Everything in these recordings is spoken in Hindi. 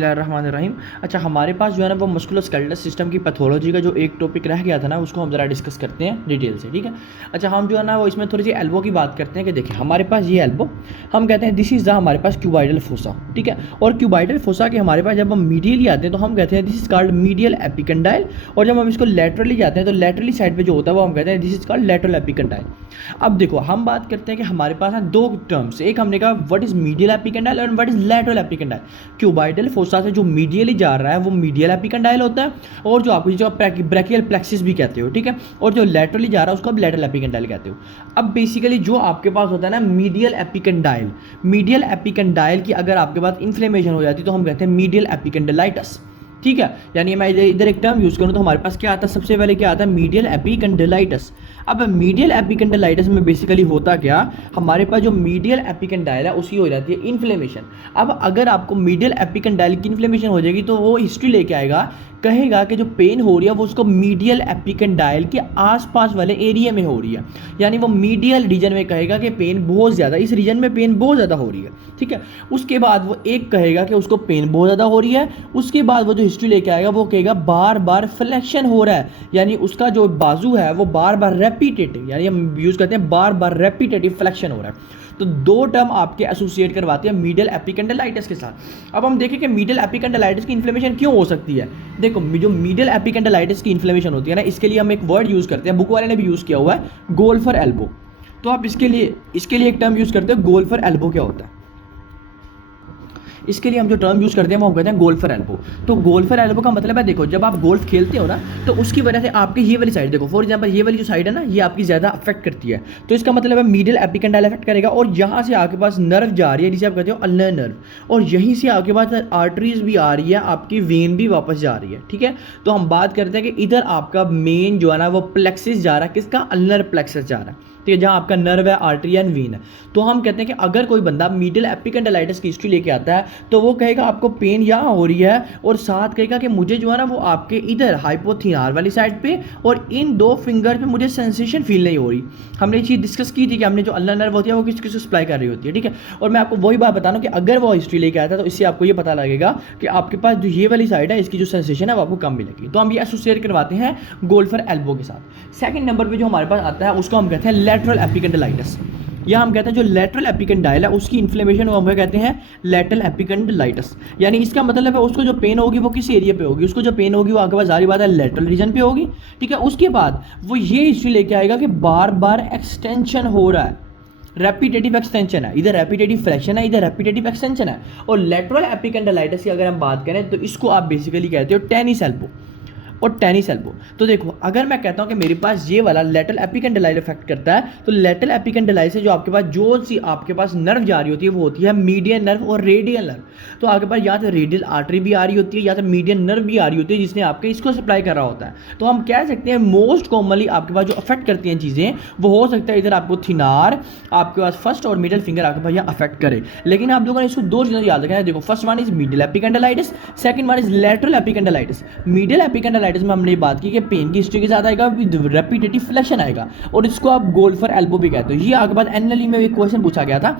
रहीम। अच्छा, हमारे पास जो है ना वो मस्कुलोस्केलेटल सिस्टम की पैथोलॉजी का जो एक टॉपिक रह गया था ना, उसको हम ज़रा डिस्कस करते हैं डिटेल से, ठीक है। अच्छा, हम जो है ना वो इसमें थोड़ी सी एल्बो की बात करते हैं कि देखिए हमारे पास ये एल्बो, हम कहते हैं दिस इज़ द हमारे पास क्यूबाइडल फोसा, ठीक है। और क्यूबाइडल फोसा के हमारे पास जब हम मीडियली आते हैं तो हम कहते हैं this is called medial epicondyle, और जब हम इसको लेटरली जाते हैं तो लेटरली साइड पर जो होता है वो हम कहते हैं this is called lateral epicondyle. अब देखो हम बात करते हैं कि हमारे पास है दो टर्म्स, एक हमने कहा व्हाट इज मीडियल एपिकंडाइल और what is lateral epicondyle. Cubital fossa से जो मीडियली जा रहा है वो मीडियल एपिकंडाइल होता है, और जो आपको जो ब्रैकियल प्लेक्सिस भी कहते हो, ठीक है, और जो लेटरली जा रहा है उसको आप लेटरल एपिकंडाइल कहते हो। अब बेसिकली जो आपके पास होता है ना मीडियल एपिकंडाइल की अगर आपके पास इन्फ्लेमेशन हो जाती है तो हम कहते हैं मीडियल एपिकंडाइलिटिस, ठीक है। यानी मैं इधर एक टर्म यूज़ करूँ तो हमारे पास क्या आता है, सबसे पहले क्या आता है मीडियल एपिकंडाइलिटिस। अब मीडियल एपिकंडाइलिटिस में बेसिकली होता क्या, हमारे पास जो मीडियल एपिकंडाइल है उसकी हो जाती है इन्फ्लेमेशन। अब अगर आपको मीडियल एपिकंडाइल की इन्फ्लेमेशन हो जाएगी तो वो हिस्ट्री लेके आएगा, कहेगा कि जो पेन हो रही है वो उसको मीडियल एपिकंडाइल के आसपास वाले एरिया में हो रही है, यानी वो मीडियल रीजन में कहेगा कि पेन बहुत ज़्यादा, इस रीजन में पेन बहुत ज़्यादा हो रही है, ठीक है। उसके बाद वो एक कहेगा कि उसको पेन बहुत ज़्यादा हो रही है, उसके बाद वो जो हिस्ट्री लेके आएगा वो कहेगा बार बार फ्लेक्शन हो रहा है, यानी उसका जो बाजू है वो बार बार रेपिटेटिव, यानी हम यूज़ करते हैं बार बार रेपिटेटिव फ्लेक्शन हो रहा है। तो दो टर्म आपके एसोसिएट करवाते हैं मीडियल एपिकंडाइलिटिस के साथ। अब हम देखें कि मीडियल एपिकंडाइलिटिस की इन्फ्लेमेशन क्यों हो सकती है। देखो जो मीडियल एपिकंडाइलिटिस की इन्फ्लेमेशन होती है ना, इसके लिए हम एक वर्ड यूज़ करते हैं, बुक वाले ने भी यूज़ किया हुआ है, गोल्फर एल्बो। तो आप इसके लिए एक टर्म यूज़ करते हैं, गोल्फर एल्बो क्या होता है। इसके लिए हम जो टर्म यूज़ करते हैं वो हम कहते हैं गोल्फर एल्बो। तो गोल्फर एल्बो का मतलब है, देखो जब आप गोल्फ खेलते हो ना तो उसकी वजह से आपकी ये वाली साइड, देखो फॉर एग्जांपल ये वाली जो साइड है ना ये आपकी ज़्यादा अफेक्ट करती है, तो इसका मतलब है मीडियल एपिकंडाइल अफेक्ट करेगा, और यहाँ से आपके पास नर्व जा रही है जिसे आप कहते हो अल्नर नर्व, और यहीं से आपके पास आर्टरीज भी आ रही है, आपकी वेन भी वापस जा रही है, ठीक है। तो हम बात करते हैं कि इधर आपका मेन जो है ना वो प्लेक्सिस जा रहा है, किसका, अल्नर प्लेक्सिस जा रहा है, ठीक है, जहाँ आपका नर्व है, आर्टरी एंड वेन है। तो हम कहते हैं कि अगर कोई बंदा मीडियल एपिकंडाइलिटिस की हिस्ट्री लेके आता है तो वो कहेगा आपको पेन यहाँ हो रही है, और साथ कहेगा कि मुझे जो है ना वो आपके इधर हाइपोथिनार वाली साइड पे और इन दो फिंगर पे मुझे सेंसेशन फील नहीं हो रही। हमने ये चीज़ डिस्कस की थी कि हमने जो अल्नर नर्व होती है वो किस किस सप्लाई कर रही होती है, ठीक है। और मैं आपको वही बात बता रहा हूँ कि अगर वो हिस्ट्री लेके आता है तो इससे आपको ये पता लगेगा कि आपके पास जो ये वाली साइड है इसकी जो सेंसेशन है वो आपको कम मिलेगी। तो हम ये एसोसिएट करवाते हैं गोल्फर एल्बो के साथ। सेकंड नंबर पे जो हमारे पास आता है उसको हम कहते हैं लेटरल एपिकंडाइलिटिस, या हम कहते हैं जो लेटरल एपिकंडाइल है उसकी इन्फ्लेमेशन हम कहते हैं लेटरल एपिकंडाइलिटिस। यानी इसका मतलब है उसको जो पेन होगी वो किस एरिया पे होगी, उसको जो पेन होगी वो आपके पास जारी बात है लेटरल रीजन पे होगी, ठीक है। उसके बाद वो ये हिस्ट्री लेके आएगा कि बार बार एक्सटेंशन हो रहा है, रेपिटेटिव एक्सटेंशन है, इधर रेपिटेटिव फ्लेक्शन है, इधर रेपिटेटिव एक्सटेंशन है। और लेटरल एपिकंडाइलिटिस की अगर हम बात करें तो इसको आप बेसिकली कहते हो टेनिस एल्बो और टेनिस एल्बो। तो देखो अगर मैं कहता हूँ कि मेरे पास ये वाला लेटरल एपिकंडाइल इफेक्ट करता है, तो लेटरल एपिकंडाइल से जो आपके पास जो सी आपके पास नर्व जा रही होती है वो होती है मीडियन नर्व और रेडियल नर्व। तो आपके पास या तो रेडियल आर्टरी भी आ रही होती है या तो मीडियन नर्व भी आ रही होती है जिसने आपके इसको सप्लाई कर रहा होता है। तो हम कह सकते हैं मोस्ट कॉमनली आपके पास जो अफेक्ट करती हैं चीज़ें वो हो सकता है इधर आपको थिनार, आपके पास फर्स्ट और मिडिल फिंगर आपके पास यहाँ अफेक्ट करे। लेकिन आप लोगों ने इसको दो चीज़ें याद रखना है, देखो first one is medial epicondylitis, second one is lateral epicondylitis. Medial epicondylitis में हमने बात कि पेन की हिस्ट्री के साथ आएगा, रेपिटेटिव फ्लेक्शन आएगा, और इसको आप गोल्फर एल्बो भी कहते हो। ये आपके पास एनएलई में एक क्वेश्चन पूछा गया था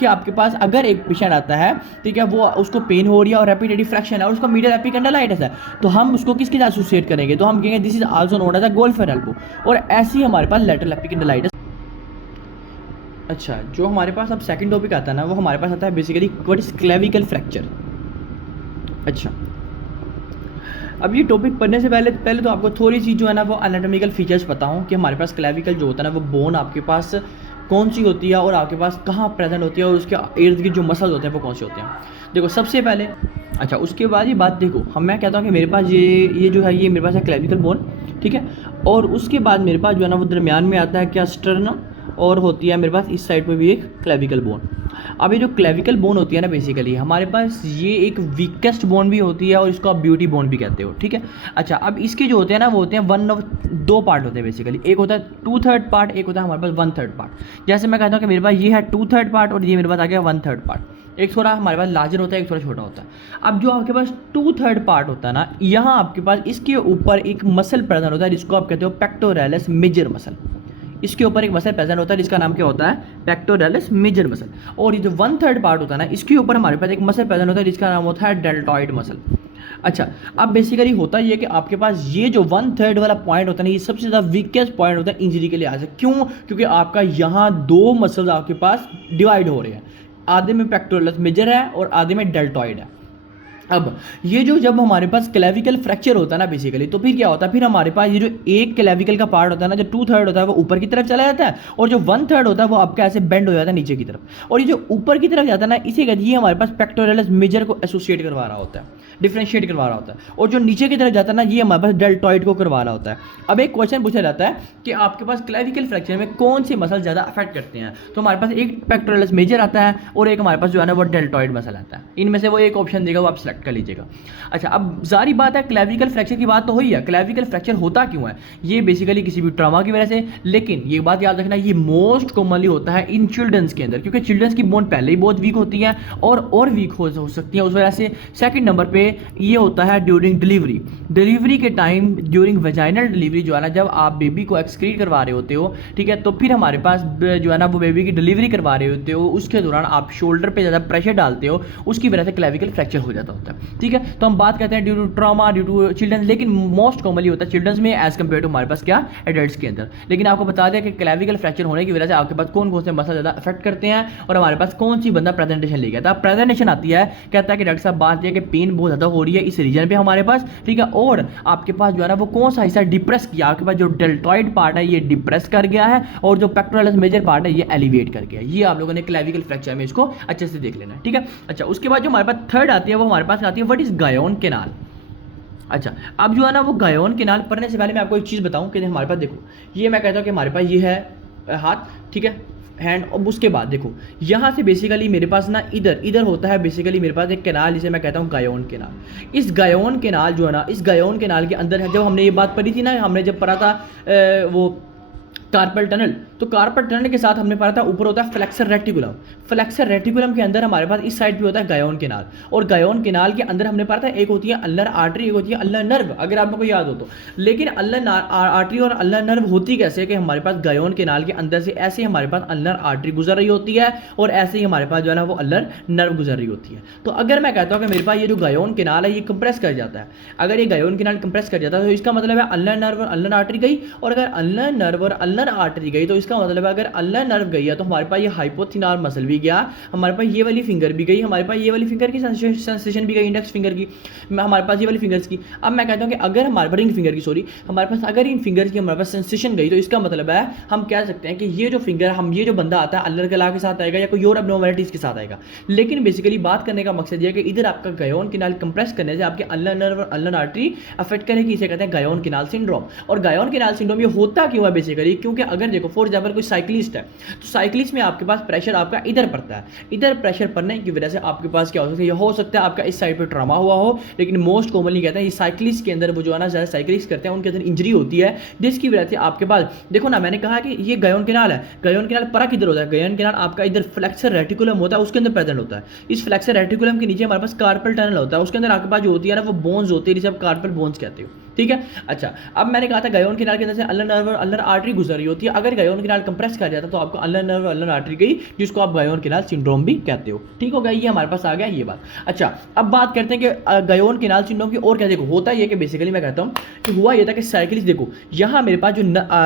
कि आपके पास अगर एक पेशेंट आता है, ठीक है, वो उसको पेन हो रही है और रेपिटेटिव फ्लेक्शन है और उसका मीडियल एपिकंडाइलिटिस है, तो हम उसको किसके साथ एसोसिएट करेंगे, तो हम कहेंगे this is also known as a golfer elbow. और ऐसे ही हमारे पास लेटरल एपिकंडाइलिटिस। अच्छा, जो हमारे पास अब सेकंड टॉपिक आता है ना वो हमारे पास आता है basically what is clavicle fracture. अच्छा, अब ये टॉपिक पढ़ने से पहले तो आपको थोड़ी सी जो है ना वो एनाटॉमिकल फीचर्स पता हो कि हमारे पास क्लेविकल जो होता है ना वो बोन आपके पास कौन सी होती है और आपके पास कहाँ प्रेजेंट होती है और उसके इर्द गिर्द जो मसल्स होते हैं वो कौन से होते हैं। देखो सबसे पहले, अच्छा उसके बाद ये बात देखो, मैं कहता हूँ कि मेरे पास ये जो है ये मेरे पास है क्लेविकल बोन, ठीक है। और उसके बाद मेरे पास जो है ना वो दरमियान में आता है क्या, स्टर्नम, और होती है मेरे पास इस साइड पे भी एक क्लेविकल बोन। अब ये जो क्लेविकल बोन होती है ना बेसिकली हमारे पास ये एक वीकेस्ट बोन भी होती है और इसको आप ब्यूटी बोन भी कहते हो, ठीक है। अच्छा, अब इसके जो होते हैं ना वो होते हैं दो पार्ट होते हैं बेसिकली, एक होता है 2/3 पार्ट, एक होता है हमारे पास 1/3 पार्ट। जैसे मैं कहता हूँ कि मेरे पास ये है 2/3 पार्ट और ये मेरे पास आ गया 1/3 पार्ट। एक थोड़ा हमारे पास लार्जर होता है, एक थोड़ा छोटा होता है। अब जो आपके पास 2/3 पार्ट होता है ना, यहाँ आपके पास इसके ऊपर एक मसल प्रेजेंट होता है जिसको आप कहते हो पेक्टोरेलिस मेजर मसल। इसके ऊपर एक मसल प्रेजेंट होता है जिसका नाम क्या होता है, पेक्टोरलिस मेजर मसल। और ये जो 1/3 पार्ट होता है ना, इसके ऊपर हमारे पास एक मसल प्रेजेंट होता है जिसका नाम होता है डेल्टॉइड मसल। अच्छा, अब बेसिकली होता ये है कि आपके पास ये जो 1/3 वाला पॉइंट होता है ना, ये सबसे ज़्यादा वीकेस्ट पॉइंट होता है इंजरी के लिहाज से। क्यों? क्योंकि आपका यहाँ 2 मसल्स आपके पास डिवाइड हो रहे हैं, आधे में पेक्टोरलिस मेजर है और आधे में डेल्टॉइड है। अब ये जो जब हमारे पास क्लेविकल फ्रैक्चर होता है ना बेसिकली, तो फिर क्या होता है, फिर हमारे पास ये जो एक क्लेविकल का पार्ट होता है ना, जो 2/3 होता है वो ऊपर की तरफ चला जाता है, और जो 1/3 होता है वो आपका ऐसे बेंड हो जाता है नीचे की तरफ। और ये जो ऊपर की तरफ जाता है ना, इसे कहते हैं हमारे पास पेक्टोरलिस मेजर को एसोसिएट करवा रहा होता है, डिफ्रेंशिएट करवा रहा होता है। और जो नीचे की तरफ जाता है ना, ये हमारे पास डेल्टॉइड को करवा रहा होता है। अब एक क्वेश्चन पूछा जाता है कि आपके पास क्लेविकल फ्रैक्चर में कौन सी मसल ज़्यादा अफेक्ट करते हैं, तो हमारे पास एक पेक्टोरलिस मेजर आता है और एक हमारे पास जो है ना वो डेल्टॉइड मसल आता है। इनमें से वो एक ऑप्शन देगा, वो आप सेलेक्ट कर लीजिएगा। अच्छा, अब जारी बात है, क्लेविकल फ्रैक्चर की बात तो हुई है, क्लेविकल फ्रैक्चर होता क्यों है? ये बेसिकली किसी भी ट्रॉमा की वजह से, लेकिन ये बात याद रखना, ये मोस्ट कॉमनली होता है इन चिल्ड्रंस के अंदर, क्योंकि चिल्ड्रंस की बोन पहले ही बहुत वीक होती है और वीक हो सकती है उस वजह से। सेकंड नंबर पे ये होता है ड्यूरिंग डिलीवरी के टाइम, ड्यूरिंग वेजाइनल डिलीवरी जो है ना, जब आप बेबी को एक्सक्रीट करवा रहे होते हो, ठीक है, तो फिर हमारे पास जो है ना वो बेबी की डिलीवरी करवा रहे होते हो, उसके दौरान आप शोल्डर पे ज़्यादा प्रेशर डालते हो, उसकी वजह से क्लेविकल फ्रैक्चर हो जाता होता है। ठीक है, तो हम बात करते हैं due to trauma, due to childrens, लेकिन मोस्ट कॉमनली होता है चिल्ड्रंस में एज कम्पेयर टू हमारे पास क्या, एडल्ट्स के अंदर। लेकिन आपको बता दें कि क्लेविकल फ्रैक्चर होने की वजह से आपके पास कौन कौन से मसल ज़्यादा अफेक्ट करते हैं और हमारे पास कौन सी बंदा प्रेजेंटेशन ले गया था। प्रेजेंटेशन आती है, कहता है कि डॉक्टर साहब बात यह कि पेन बहुत ज़्यादा हो रही है इस रीजन पे हमारे पास, ठीक है, और आपके पास जो है ना वो कौन सा हिस्सा डिप्रेस किया, आपके पास जो डेल्टॉइड पार्ट है ये डिप्रेस कर गया है और जो पेक्टोरलिस मेजर पार्ट है ये एलिवेट कर गया। ये आप लोगों ने क्लेविकल फ्रैक्चर में इसको अच्छे से देख लेना है, ठीक है। अच्छा, उसके बाद जो हमारे पास थर्ड आती है वो हमारे पास आती है व्हाट इज गायोन कैनाल। अच्छा, अब जो है ना वो गायोन कैनाल पढ़ने से पहले मैं आपको एक चीज़ बताऊं कि हमारे पास देखो, ये मैं कहता हूं कि हमारे पास ये है हाथ, ठीक है, हैंड, और उसके बाद देखो यहाँ से बेसिकली मेरे पास ना इधर होता है बेसिकली मेरे पास एक कैनाल, जिसे मैं कहता हूँ गायोन कैनाल। इस गायोन कैनाल जो है ना, इस गायोन कैनाल के अंदर है, जब हमने ये बात पढ़ी थी ना, हमने जब पढ़ा था वो कार्पल टनल, तो कार्पल टनल के साथ हमने पढ़ा था ऊपर होता है फ्लेक्सर रेटिकुलम। फ्लेक्सर रेटिकुलम के अंदर हमारे पास इस साइड पे होता है गायोन कैनाल, और गायोन कैनाल के अंदर हमने पढ़ा था एक होती है अल्नर आर्टरी, एक होती है अल्नर नर्व, अगर आप लोगों को याद हो तो। लेकिन अल्नर आर्टरी और अल्नर नर्व होती कैसे कि हमारे पास गायोन कैनाल के अंदर से ऐसे हमारे पास अल्नर आर्टरी गुजर रही होती है और ऐसे ही हमारे पास जो है ना वो अल्नर नर्व गुजर रही होती है। तो अगर मैं कहता हूँ कि मेरे पास ये जो गायोन कैनाल है ये कंप्रेस कर जाता है, अगर ये गायोन कैनाल कंप्रेस कर जाता है तो इसका मतलब है अल्नर नर्व और अल्नर आर्टरी गई, और अगर अल्नर नर्व और अल्नर आर्टरी गई तो इसका मतलब है अगर अल्नर नर्व गई है तो हमारे पास ये हाइपोथिनार मसल भी गया, हमारे पास ये वाली फिंगर भी गई, हमारे पास ये वाली फिंगर की सेंसेशन भी गई, इंडेक्स फिंगर की, हमारे पास ये वाली फिंगर्स की। अब मैं कहता हूँ कि अगर हमारे पास इन फिंगर की हमारे पास अगर इन फिंगर्स की हमारे पास सेंसेशन गई तो इसका मतलब है हम कह सकते हैं कि ये जो फिंगर ये जो बंदा आता है अल्नर कला के साथ आएगा या कोई और एब्नॉर्मैलिटीज के साथ आएगा। लेकिन बेसिकली बात करने का मकसद यह है कि इधर आपका गायोन कैनाल कंप्रेस करने से आपके अल्नर नर्व और अल्नर आर्टरी अफेक्ट करेगी, इसे कहते हैं गायोन कैनाल सिंड्रोम। और गायोन कैनाल सिंड्रोम ये होता क्यों है बेसिकली, क्योंकि अगर देखो फॉर एग्जाम्पल कोई साइकिलिस्ट है तो साइकिलिस्ट में आपके पास प्रेशर आपका इधर पड़ता है, इधर प्रेशर पड़ने की वजह से आपके पास क्या हो सकता है, ये हो सकता है आपका इस साइड पे ट्रॉमा हुआ हो, लेकिन मोस्ट कॉमनली कहते हैं ये साइकिलिस्ट के अंदर वो जो है ना ज़्यादा साइकिलिस्ट करते हैं उनके अंदर इंजरी होती है, जिसकी वजह से आपके पास देखो ना, मैंने कहा कि ये गायोन कैनाल है, गायोन कैनाल परा किधर होता है, गायोन कैनाल आपका इधर फ्लेक्सर रेटिकुलम होता है उसके अंदर प्रेजेंट होता है। इस फ्लेक्सर रेटिकुलम के नीचे हमारे पास कार्पल टनल होता है, उसके अंदर आपके पास जो होती है ना वो बोन्स होती है, जिसे आप कार्पल बोन्स कहते हो, ठीक है। अच्छा, अब मैंने कहा था गायोन कैनाल के अंदर से अल्नर नर्व और अल्नर आर्टरी गुजर रही होती है, अगर गायोन कैनाल कंप्रेस कर जाता तो आपको अल्नर नर्व और अल्नर आर्टरी गई, जिसको आप गायोन कैनाल सिंड्रोम भी कहते हो, ठीक हो गया, ये हमारे पास आ गया ये बात। अच्छा, अब बात करते हैं कि गायोन कैनाल सिंड्रोम की और क्या। देखो होता ये कि बेसिकली मैं कहता हूँ कि हुआ ये था कि साइकिलिस्ट देखो यहाँ मेरे पास जो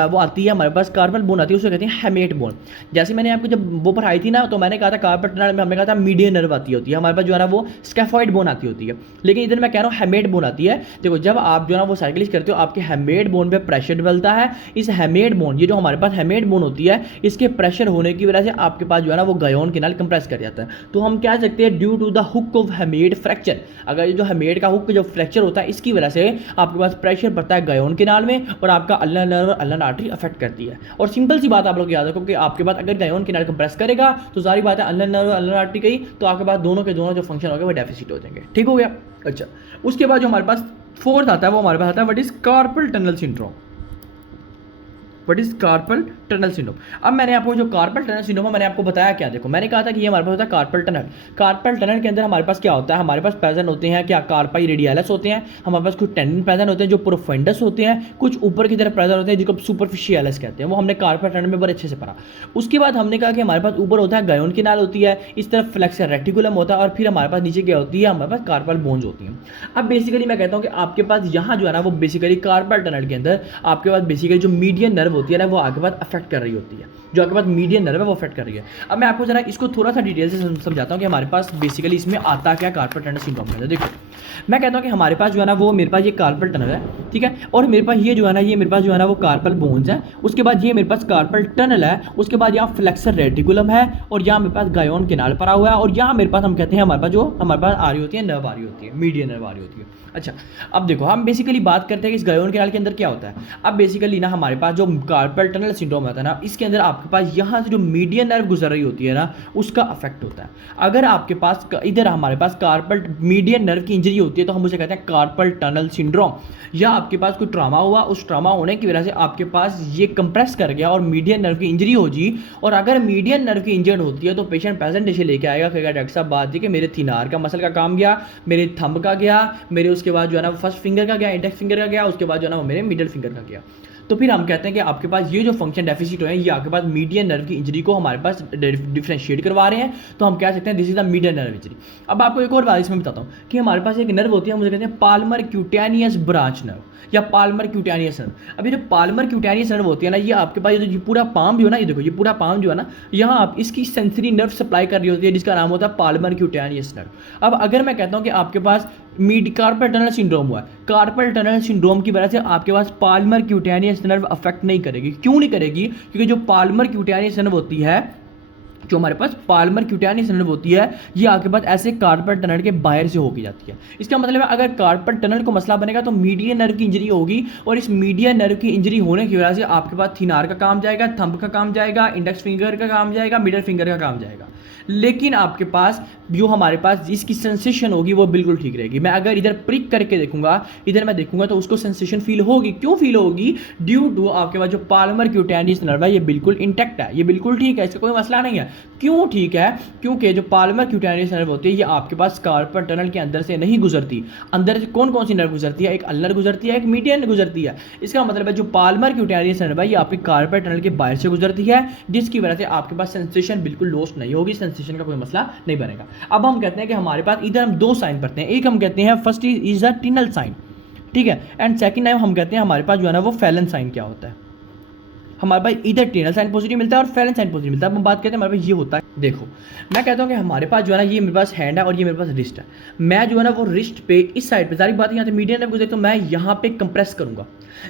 वो आती है हमारे पास कार्पल बोन आती है, उसे कहते हैं हेमेट बोन। जैसे मैंने आपको जब वो पर आई थी ना तो मैंने कहा था कार्पल टनल में हमने कहा था मीडियन नर्व आती होती है, हमारे पास जो है ना वो स्कैफॉइड बोन आती होती है, लेकिन इधर मैं कह रहा हूँ हेमेट बोन आती है। देखो जब आप जो है ना वो साइकिलिस्ट करते हो आपके हेमेट बोन पे प्रेशर डलता है, इस हेमेट बोन, ये जो हमारे पास हेमेट बोन होती है इसके प्रेशर होने की वजह से आपके पास जो है ना वो गायोन कैनाल कंप्रेस कर जाता है। तो हम कह सकते हैं due to the hook of hamate fracture, अगर ये जो हेमेट का हुक जो फ्रैक्चर होता है इसकी वजह से आपके पास प्रेशर पड़ता है गायोन कैनाल में और आपका अल्नर नर्व और अल्नर आर्टरी अफेक्ट करती है। और सिंपल सी बात आप लोग याद रखो कि आपके पास अगर गायोन कैनाल कंप्रेस करेगा तो सारी बात है अल्नर नर्व और अल्नर आर्टरी गई तो आपके पास दोनों के दोनों जो फंक्शन हो गए वो डेफिसिट हो जाएंगे, ठीक हो गया। अच्छा, उसके बाद जो हमारे पास फोर्थ आता है वो हमारे पास आता है what is carpal tunnel syndrome. What is carpal tunnel syndrome. अब मैंने आपको जो कार्पल टनल सिंड्रोम है मैंने आपको बताया क्या, देखो मैंने कहा था कि ये हमारे पास होता है कार्पल टनल। कार्पल टनल के अंदर हमारे पास क्या होता है, हमारे पास प्रेजेंट होते हैं क्या, कार्पाई रेडियलिस होते हैं, हमारे पास कुछ टेंडन प्रेजेंट होते हैं जो प्रोफंडस होते हैं, कुछ ऊपर की तरफ प्रेजेंट होते हैं जिसको सुपरफिशियलिस कहते हैं, वो हमने कार्पल टनल में बड़े अच्छे से पढ़ा। उसके बाद हमने कहा कि हमारे पास ऊपर होता है गायोन किनाल होती है, इस तरफ फ्लेक्सर रेटिकुलम होता है, और फिर हमारे पास नीचे क्या होती है, हमारे पास कार्पल बोन्स होती हैं। अब बेसिकली मैं कहता हूँ कि आपके पास यहाँ जो है ना वो बेसिकली कार्पल टनल के अंदर आपके पास बेसिकली जो मीडियन नर्व होती है ना वो आपके पास अफेक्ट कर रही होती है, जो आपके पास मीडियन नर्व है वो अफेक्ट कर रही है। अब मैं आपको जरा इसको थोड़ा सा डिटेल से समझाता हूँ कि हमारे पास बेसिकली इसमें आता क्या कार्पल टनल सिंड्रोम के अंदर। देखो मैं कहता हूँ कि हमारे पास जो है ना वो मेरे पास ये कार्पल टनल है, ठीक है, और मेरे पास ये जो है ना ये मेरे पास जो है ना वो कार्पल बोन्स है, उसके बाद ये मेरे पास कार्पल टनल है, उसके बाद यहाँ फ्लेक्सर रेटिकुलम है, और यहाँ मेरे पास गायोन किनाल पड़ा हुआ है, और यहाँ मेरे पास हम कहते हैं हमारे पास जो हमारे पास आ रही होती है नर्व आ रही होती है, मीडियन नर्व आ रही होती है। अच्छा अब देखो हम बेसिकली बात करते हैं कि इस गायोन किनाल के अंदर क्या होता है। अब बेसिकली ना हमारे पास जो कार्पल टनल सिंड्रोम होता है ना इसके अंदर आपके पास यहाँ से जो मीडियन नर्व गुजर रही होती है ना उसका अफेक्ट होता है। अगर आपके पास इधर हमारे पास कार्पल मीडियन नर्व की इंजरी होती है तो हम उसे कहते हैं कार्पल टनल सिंड्रोम, या आपके पास कोई ट्रॉमा हुआ, उस ट्रॉमा होने की वजह से आपके पास ये कंप्रेस कर गया और मीडियन नर्व की इंजरी हो जी, और अगर मीडियन नर्व की इंजर्ड होती है तो पेशेंट प्रेजेंटेशन लेके आएगा, कहेगा डॉक्टर साहब बात है कि मेरे थिनार का मसल का काम गया, मेरे थंब का गया, मेरे उसके बाद जो है ना फर्स्ट फिंगर का गया, इंडेक्स फिंगर का गया, उसके बाद जो है ना वो मेरे मिडिल फिंगर का गया। तो फिर हम कहते हैं कि आपके पास ये जो फंक्शन डेफिसिट है ये आपके पास मीडियन नर्व की इंजरी को हमारे पास डिफरेंशिएट करवा रहे हैं, तो हम कह सकते हैं this is the median nerve injury. अब आपको एक और बात इसमें बताता हूँ कि हमारे पास एक नर्व होती है, मुझे कहते हैं पाल्मर क्यूटेनियस ब्रांच नर्व या पाल्मर क्यूटेनियस नर्व। अब ये जो पाल्मर क्यूटेनियस नर्व होती है ना ये आपके पास ये पूरा पाम जो है ना, ये देखो ये पूरा पाम जो है ना यहाँ आप इसकी सेंसरी नर्व सप्लाई कर रही होती है जिसका नाम होता है पाल्मर क्यूटेनियस नर्व। अब अगर मैं कहता हूँ कि आपके पास कार्पल टनल सिंड्रोम हुआ है, कार्पल टनल सिंड्रोम की वजह से आपके पास पाल्मर क्यूटेनियस नर्व अफेक्ट नहीं करेगी। क्यों नहीं करेगी? क्योंकि जो पाल्मर क्यूटेनियस नर्व होती है, जो हमारे पास पाल्मर क्यूटेनियस नर्व होती है ये आपके पास ऐसे कार्पल टनल के बाहर से होके जाती है। इसका मतलब है अगर कार्पल टनल को मसला बनेगा तो मीडियन नर्व की इंजरी होगी, और इस मीडियन नर्व की इंजरी होने की वजह से आपके पास थिनार का काम जाएगा, थंब का काम जाएगा, इंडेक्स फिंगर का काम जाएगा, मिडल फिंगर का काम जाएगा, लेकिन आपके पास जो हमारे पास इसकी सेंसेशन होगी वो बिल्कुल ठीक रहेगी। मैं अगर इधर प्रिक करके देखूंगा, इधर मैं देखूंगा तो उसको सेंसेशन फील होगी। क्यों फील होगी? ड्यू टू आपके पास जो पाल्मर क्यूटेनियस नर्व है ये बिल्कुल इंटैक्ट है, ये बिल्कुल ठीक है, इसका कोई मसला नहीं है। क्यों ठीक है? क्योंकि जो पाल्मर क्यूटेनियस नर्व होती है ये आपके पास कार्पल टनल के अंदर से नहीं गुजरती। अंदर से कौन कौन सी नर्व गुजरती है? एक अल्नर गुजरती है, एक मीडियन गुजरती है। इसका मतलब है जो पाल्मर क्यूटेनियस नर्व है ये आपके कार्पल टनल के बाहर से गुजरती है, जिसकी वजह से आपके पास सेंसेशन बिल्कुल लॉस्ट नहीं होगी, सेंसेशन का कोई मसला नहीं बनेगा। अब हम कहते हैं कि हमारे पास इधर हम दो साइन पढ़ते हैं, एक हम कहते हैं फर्स्ट इज अ टिनल साइन, ठीक है, एंड सेकंड टाइम हम कहते हैं हमारे पास जो है ना वो फैलन साइन क्या होता है। हमारे पास इधर टिनल साइन पॉजिटिव मिलता है और फैलन साइन पॉजिटिव मिलता है। अब हम बात करते हैं हमारे पास ये होता है, देखो मैं कहता हूँ कि हमारे पास जो है ना ये मेरे पास हैंड है और ये मेरे पास रिस्ट है। मैं जो है ना वो रिस्ट पे इस साइड पे सारी बात यहाँ से मीडियन नर्व गुजरे तो मैं यहाँ पे कंप्रेस करूँगा।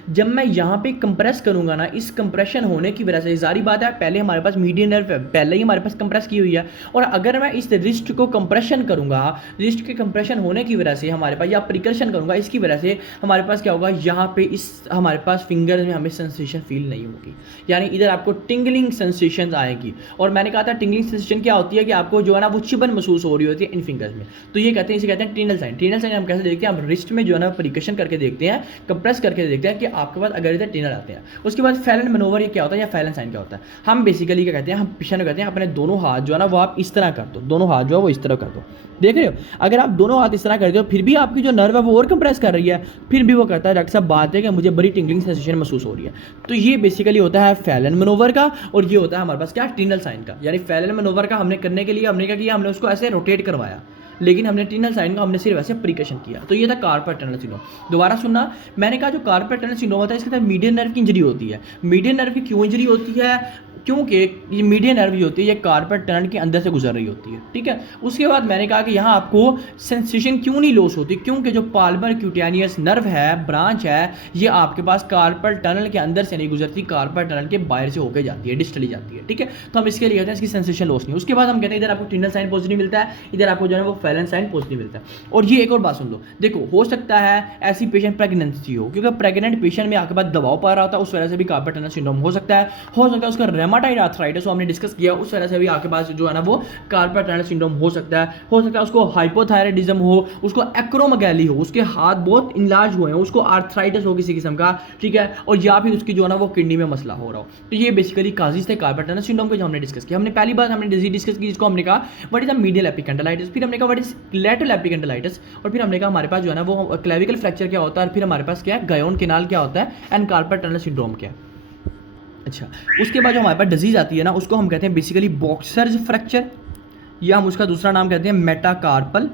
जब मैं यहाँ पे कंप्रेस करूँगा ना, इस कंप्रेशन होने की वजह से जारी बात है पहले हमारे पास मीडियन नर्व पहले ही हमारे पास कंप्रेस की हुई है, और अगर मैं इस रिस्ट को कंप्रेशन करूँगा, रिस्ट के कंप्रेशन होने की वजह से हमारे पास या प्रिकर्शन करूँगा, इसकी वजह से हमारे पास क्या होगा, यहाँ पे इस हमारे पास फिंगर में हमें सेंसेशन फील नहीं होगी, यानी इधर आपको टिंगलिंग सेंसेशन आएगी। और मैंने कहा था टिंगलिंग सेंसेशन क्या होती है कि आपको जो है ना वो चिबन महसूस हो रही होती है इन फिंगर्स में, तो ये कहते हैं, इसे कहते हैं टिनल साइन। टिनल साइन हम कैसे देखते हैं? हम रिस्ट में जो है ना प्रिकर्शन करके देखते हैं, कंप्रेस करके देखते हैं कि आपके पास अगर इधर टिनल आते हैं। उसके बाद फैलन मनोवर ये क्या होता है या फैलन साइन क्या होता है? हम बेसिकली क्या कहते हैं, हम पिछले कहते हैं अपने दोनों हाथ जो है ना वो आप इस तरह कर दो, दोनों हाथ जो है वो इस तरह कर दो, देख रहे हो? अगर आप दोनों हाथ इस तरह करते हो फिर भी आपकी जो नर्व है वो और कंप्रेस कर रही है, फिर भी वो कहता है डॉक्टर साहब बात है कि मुझे बड़ी टिंगलिंग सेंसेशन महसूस हो रही है। तो ये बेसिकली होता है फैलन मनोवर का, और ये होता है हमारे पास क्या, टिनल साइन का। यानी फैलन मनोवर का हमने करने के लिए हमने क्या किया, हमने उसको ऐसे रोटेट करवाया, लेकिन हमने टिनल साइन का हमने सिर्फ ऐसे प्रिकशन किया। तो ये था कार्पल टनल सिंड्रोम। दोबारा सुनना, मैंने कहा जो कार्पल टनल सिंड्रोम होता है इसके अंदर मीडियन नर्व की इंजरी होती है। मीडियन नर्व की क्यों इंजरी होती है? क्योंकि ये मीडियन नर्व जो होती है ये कार्पल टनल के अंदर से गुजर रही होती है, ठीक है। उसके बाद मैंने कहा कि यहाँ आपको सेंसेशन क्यों नहीं लॉस होती, क्योंकि जो पाल्मर क्यूटेनियस नर्व है, ब्रांच है, ये आपके पास कार्पल टनल के अंदर से नहीं गुजरती, कार्पल टनल के बाहर से होकर जाती है, डिस्टली जाती है, ठीक है। तो हम इसके लिए कहते हैं इसकी सेंसेशन लॉस नहीं। उसके बाद हम कहते हैं इधर आपको टिनल साइन पॉजिटिव मिलता है, इधर आपको जो है वो फैलन साइन पॉजिटिव मिलता है। और ये एक और बात सुन लो, देखो हो सकता है ऐसी पेशेंट प्रेगनेंसी हो, क्योंकि प्रेग्नेंट पेशेंट में आपके पास दबाव पा रहा होता है, उस वजह से भी कार्पल टनल सिंड्रोम हो सकता है उसका रूमाटॉइड आर्थराइटिस हमने डिस्कस किया, उस तरह से भी आपके पास जो है ना वो कार्पल टनल सिंड्रोम हो सकता है उसको हाइपोथायराइडिज्म हो, उसको एक्रोमेगाली हो, उसके हाथ बहुत इनलार्ज हुए हैं, उसको आर्थराइटिस हो किसी किस्म का, ठीक है, और या फिर उसकी जो है ना वो किडनी में मसला हो रहा हो। तो ये बेसिकली काजेज थे कार्पल टनल सिंड्रोम के जो हमने डिस्कस किया। हमने पहली बार हमने डिजीज डिस्कस की जिसको हमने कहा व्हाट इज द मीडियल एपिकेंडालाइटिस, फिर हमने कहा व्हाट इज लैटरल एपिकेंडालाइटिस, और फिर हमने कहा हमारे पास जो है ना वो क्लेविकल फ्रैक्चर क्या होता है, और फिर हमारे पास क्या है गायोन कैनाल क्या होता है, एंड कार्पल टनल सिंड्रोम क्या है। अच्छा, उसके बाद जो हमारे पास डिजीज आती है ना उसको हम कहते हैं बेसिकली बॉक्सर्स फ्रैक्चर, या हम उसका दूसरा नाम कहते हैं मेटाकार्पल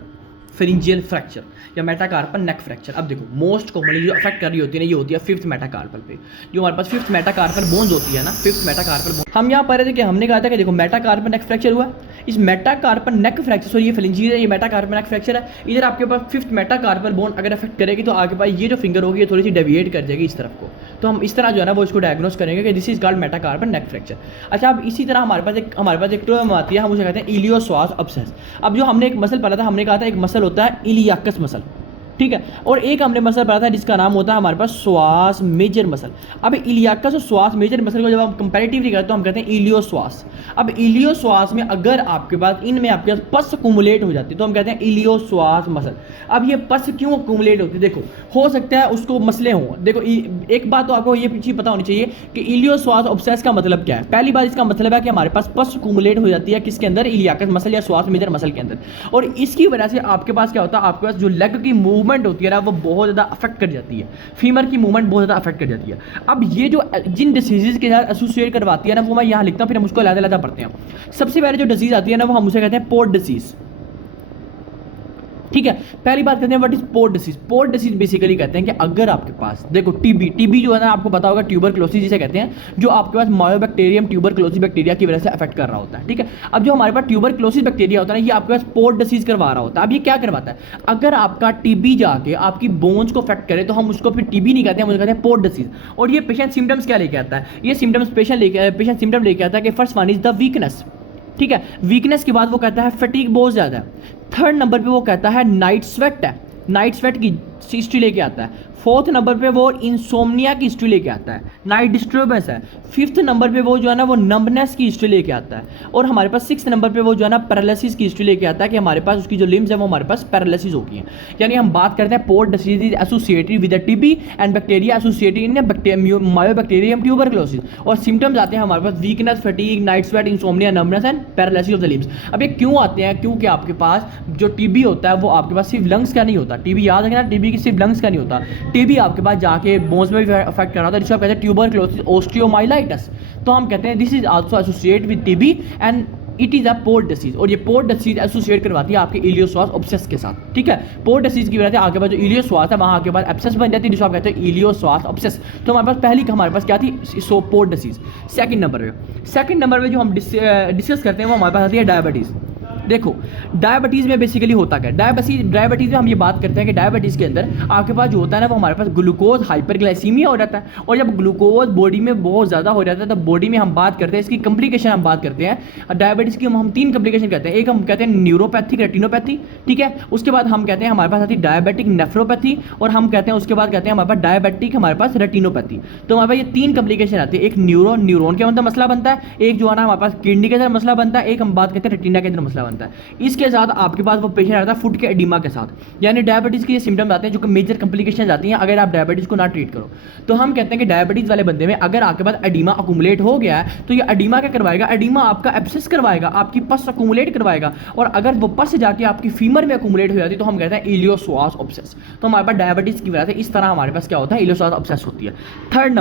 फेरिंजियल फ्रैक्चर या मेटाकार्पल नेक फ्रैक्चर। अब देखो मोस्ट कॉमनली जो अफेक्ट कर रही होती है ना ये होती है फिफ्थ मेटाकार्पल पे, जो हमारे पास फिफ्थ मेटाकार्पल बोन्स होती है ना, फिफ्थ मेटाकार्पल बोन। हम यहाँ पर थे कि हमने कहा था कि देखो मेटाकार्पल नेक फ्रैक्चर हुआ, इस मेटाकार्पल नेक फ्रैक्चर, सो ये फेरिंजियल है, ये मेटाकार्पल नेक फ्रैक्चर है, इधर आपके पास फिफ्थ मेटाकार्पल बोन अगर अफेक्ट करेगी तो आगे पास ये जो फिंगर होगी ये थोड़ी सी डेविएट कर जाएगी इस तरफ को, तो हम इस तरह जो है ना वो इसको डायग्नोस करेंगे कि this is called metacarpal neck fracture. अच्छा, अब इसी तरह हमारे पास एक टर्म आती है, हम उसे कहते हैं इलियोपसॉस अब्सेस। अब जो हमने एक मसल पढ़ा था, हमने कहा था एक मसल होता है इलियाकस मसल, ठीक है, और एक हमने मसल पढ़ा था जिसका नाम होता है हमारे पास श्वास मेजर मसल। अब इलियाकस और श्वास मेजर मसल को जब हम कंपैरेटिवली करते हैं तो हम कहते हैं इलियोश्वास। अब इलियोश्वास में अगर आपके पास इनमें आपके पास पस अकुमुलेट हो जाती है तो हम कहते हैं इलियोश्वास मसल। अब ये पस क्यों अकुमुलेट होती है, देखो हो सकता है उसको मसले हों। देखो एक बात तो आपको ये चीज़ पता होनी चाहिए कि इलियोश्वास ऑब्सेस का मतलब क्या है। पहली बात इसका मतलब है कि हमारे पास पस अकुमुलेट हो जाती है किसके अंदर, इलियाकस मसल या श्वास मेजर मसल के अंदर, और इसकी वजह से आपके पास क्या होता है, आपके पास जो लेग की मूवमेंट होती है ना वो बहुत ज़्यादा अफेक्ट कर जाती है, फीमर की मूवमेंट बहुत ज़्यादा अफेक्ट कर जाती है। अब ये जो जिन डिसीजेज के साथ एसोसिएट करवाती है ना वो मैं यहाँ लिखता हूँ, फिर हम उसको अलग-अलग पढ़ते हैं। सबसे पहले जो डिजीज आती है ना वो हम उसे कहते हैं पोर्ट डिसीज, ठीक है। पहली बात करते हैं what is port disease. Port disease basically कहते हैं कि अगर आपके पास देखो टीबी जो है ना आपको पता होगा ट्यूबरक्लोसिस जिसे कहते हैं, जो आपके पास मायोबैक्टीरियम ट्यूबरक्लोसिस बैक्टीरिया की वजह से अफेक्ट कर रहा होता है, ठीक है। अब जो हमारे पास ट्यूबरक्लोसिस बैक्टीरिया होता है ना ये आपके पास पोर्ट डिसीज करवा रहा होता है। अब ये क्या करवाता है, अगर आपका टीबी जाके आपकी बोन्स को अफेक्ट करे तो हम उसको फिर टीबी नहीं कहते हैं, मुझे कहते हैं पोर्ट डिसीज। और ये पेशेंट सिम्टम्स क्या लेके आता है, ये सिम्टम्स पेशेंट सिम्टम लेके आता है कि first one is the weakness, ठीक है। वीकनेस के बाद वो कहता है फटीग बहुत ज़्यादा है। थर्ड नंबर पे वो कहता है नाइट स्वेट है, नाइट स्वेट की हिस्ट्री लेके आता है। फोर्थ नंबर पे वो इंसोम्निया की हिस्ट्री लेके आता है, नाइट डिस्टर्बेंस है। फिफ्थ नंबर पे वो जो है ना वो नंबनेस की हिस्ट्री लेके आता है। और हमारे पास सिक्स नंबर पे वो जो है ना पैरालिसिस की हिस्ट्री लेके आता है कि हमारे पास उसकी जो लिम्स है वो हमारे पास पैरालिसिस हो गई है। यानी हम बात करते हैं पोर्ट disease is associated with TB and bacteria associated in mycobacterium tuberculosis, और सिम्टम्स आते हैं हमारे पास weakness, fatigue, night sweat, insomnia, numbness and paralysis of the limbs. अब ये क्यों आते हैं, क्योंकि आपके पास जो टीबी होता है वो आपके पास सिर्फ लंग्स का नहीं होता। टीबी याद रखना, टीबी की सिर्फ लंग्स का नहीं होता, टीबी आपके पास जाके बोन्स में भी अफेक्ट कर रहा था, जिसको कहते हैं ट्यूबरक्लोसिस ओस्टियोमाइलाइटिस। तो हम कहते हैं this is also associated with TB and it is a port disease. और ये पोर्ट डिसीज एसोसिएट करवाती है आपके इलियोश्वास ऑब्सेस के साथ, ठीक है। पोर्ट डिसीज की वजह से आगे बाद जो इलियोश्वास है वहाँ आगे बाद एब्सेस बन जाती है, जिसको आप कहते हैं इलियोश्वास ऑब्सेस। तो हमारे पास पहली हमारे पास क्या थी, सो पोर्ट डिसीज। सेकंड नंबर पे जो हम डिस्कस करते हैं वो हमारे पास आती है डायबिटीज़। देखो डायबिटीज़ में बेसिकली होता क्या है, डायबिटीज़ में हम ये बात करते हैं कि डायबिटीज़ के अंदर आपके पास जो होता है ना वो हमारे पास ग्लूकोज हाइपरग्लाइसीमिया हो जाता है। और जब ग्लूकोज बॉडी में बहुत ज़्यादा हो जाता है तब बॉडी में हम बात करते हैं इसकी कम्प्लिकेशन, हम बात करते हैं डायबिटीज़ की हम तीन कम्प्लिकेशन कहते हैं। एक हम कहते हैं न्यूरोपैथिक रेटिनोपैथी, ठीक है। उसके बाद हम कहते हैं हमारे पास आती है डायबिटिक नेफ्रोपैथी, और हम कहते हैं उसके बाद कहते हैं हमारे पास डायबिटिक हमारे पास रेटिनोपैथी। तो हमारे पास ये तीन कम्प्लिकेशन आती है, एक न्यूरॉन के अंदर मसला बनता है, एक जो है ना हमारे पास किडनी के अंदर मसला बनता है, एक हम बात करते हैं रेटिना के अंदर मसला बनता है। इसके साथ आपके पास वो पेशेंट आता है फुट के एडिमा के साथ, यानी डायबिटीज़ के ये सिम्टम्स आते हैं जो कि मेजर कम्प्लिकेशन आती हैं अगर आप डायबिटीज़ को ना ट्रीट करो। तो हम कहते हैं कि डायबिटीज़ वाले बंदे में अगर आपके पास एडिमा अकुमुलेट हो गया है तो ये एडिमा क्या करवाएगा, एडिमा आपका एब्सेस करवाएगा, आपकी पस अकुमुलेट करवाएगा, और अगर वो पस जाके आपकी फीमर में अकुमुलेट हो जाती है तो हम कहते हैं इलियोश्वास ऑब्सेस। तो हमारे पास डायबिटीज़ की वजह से इस तरह हमारे पास क्या होता है, इलियोश्वास ऑब्सेस होती है। थर्ड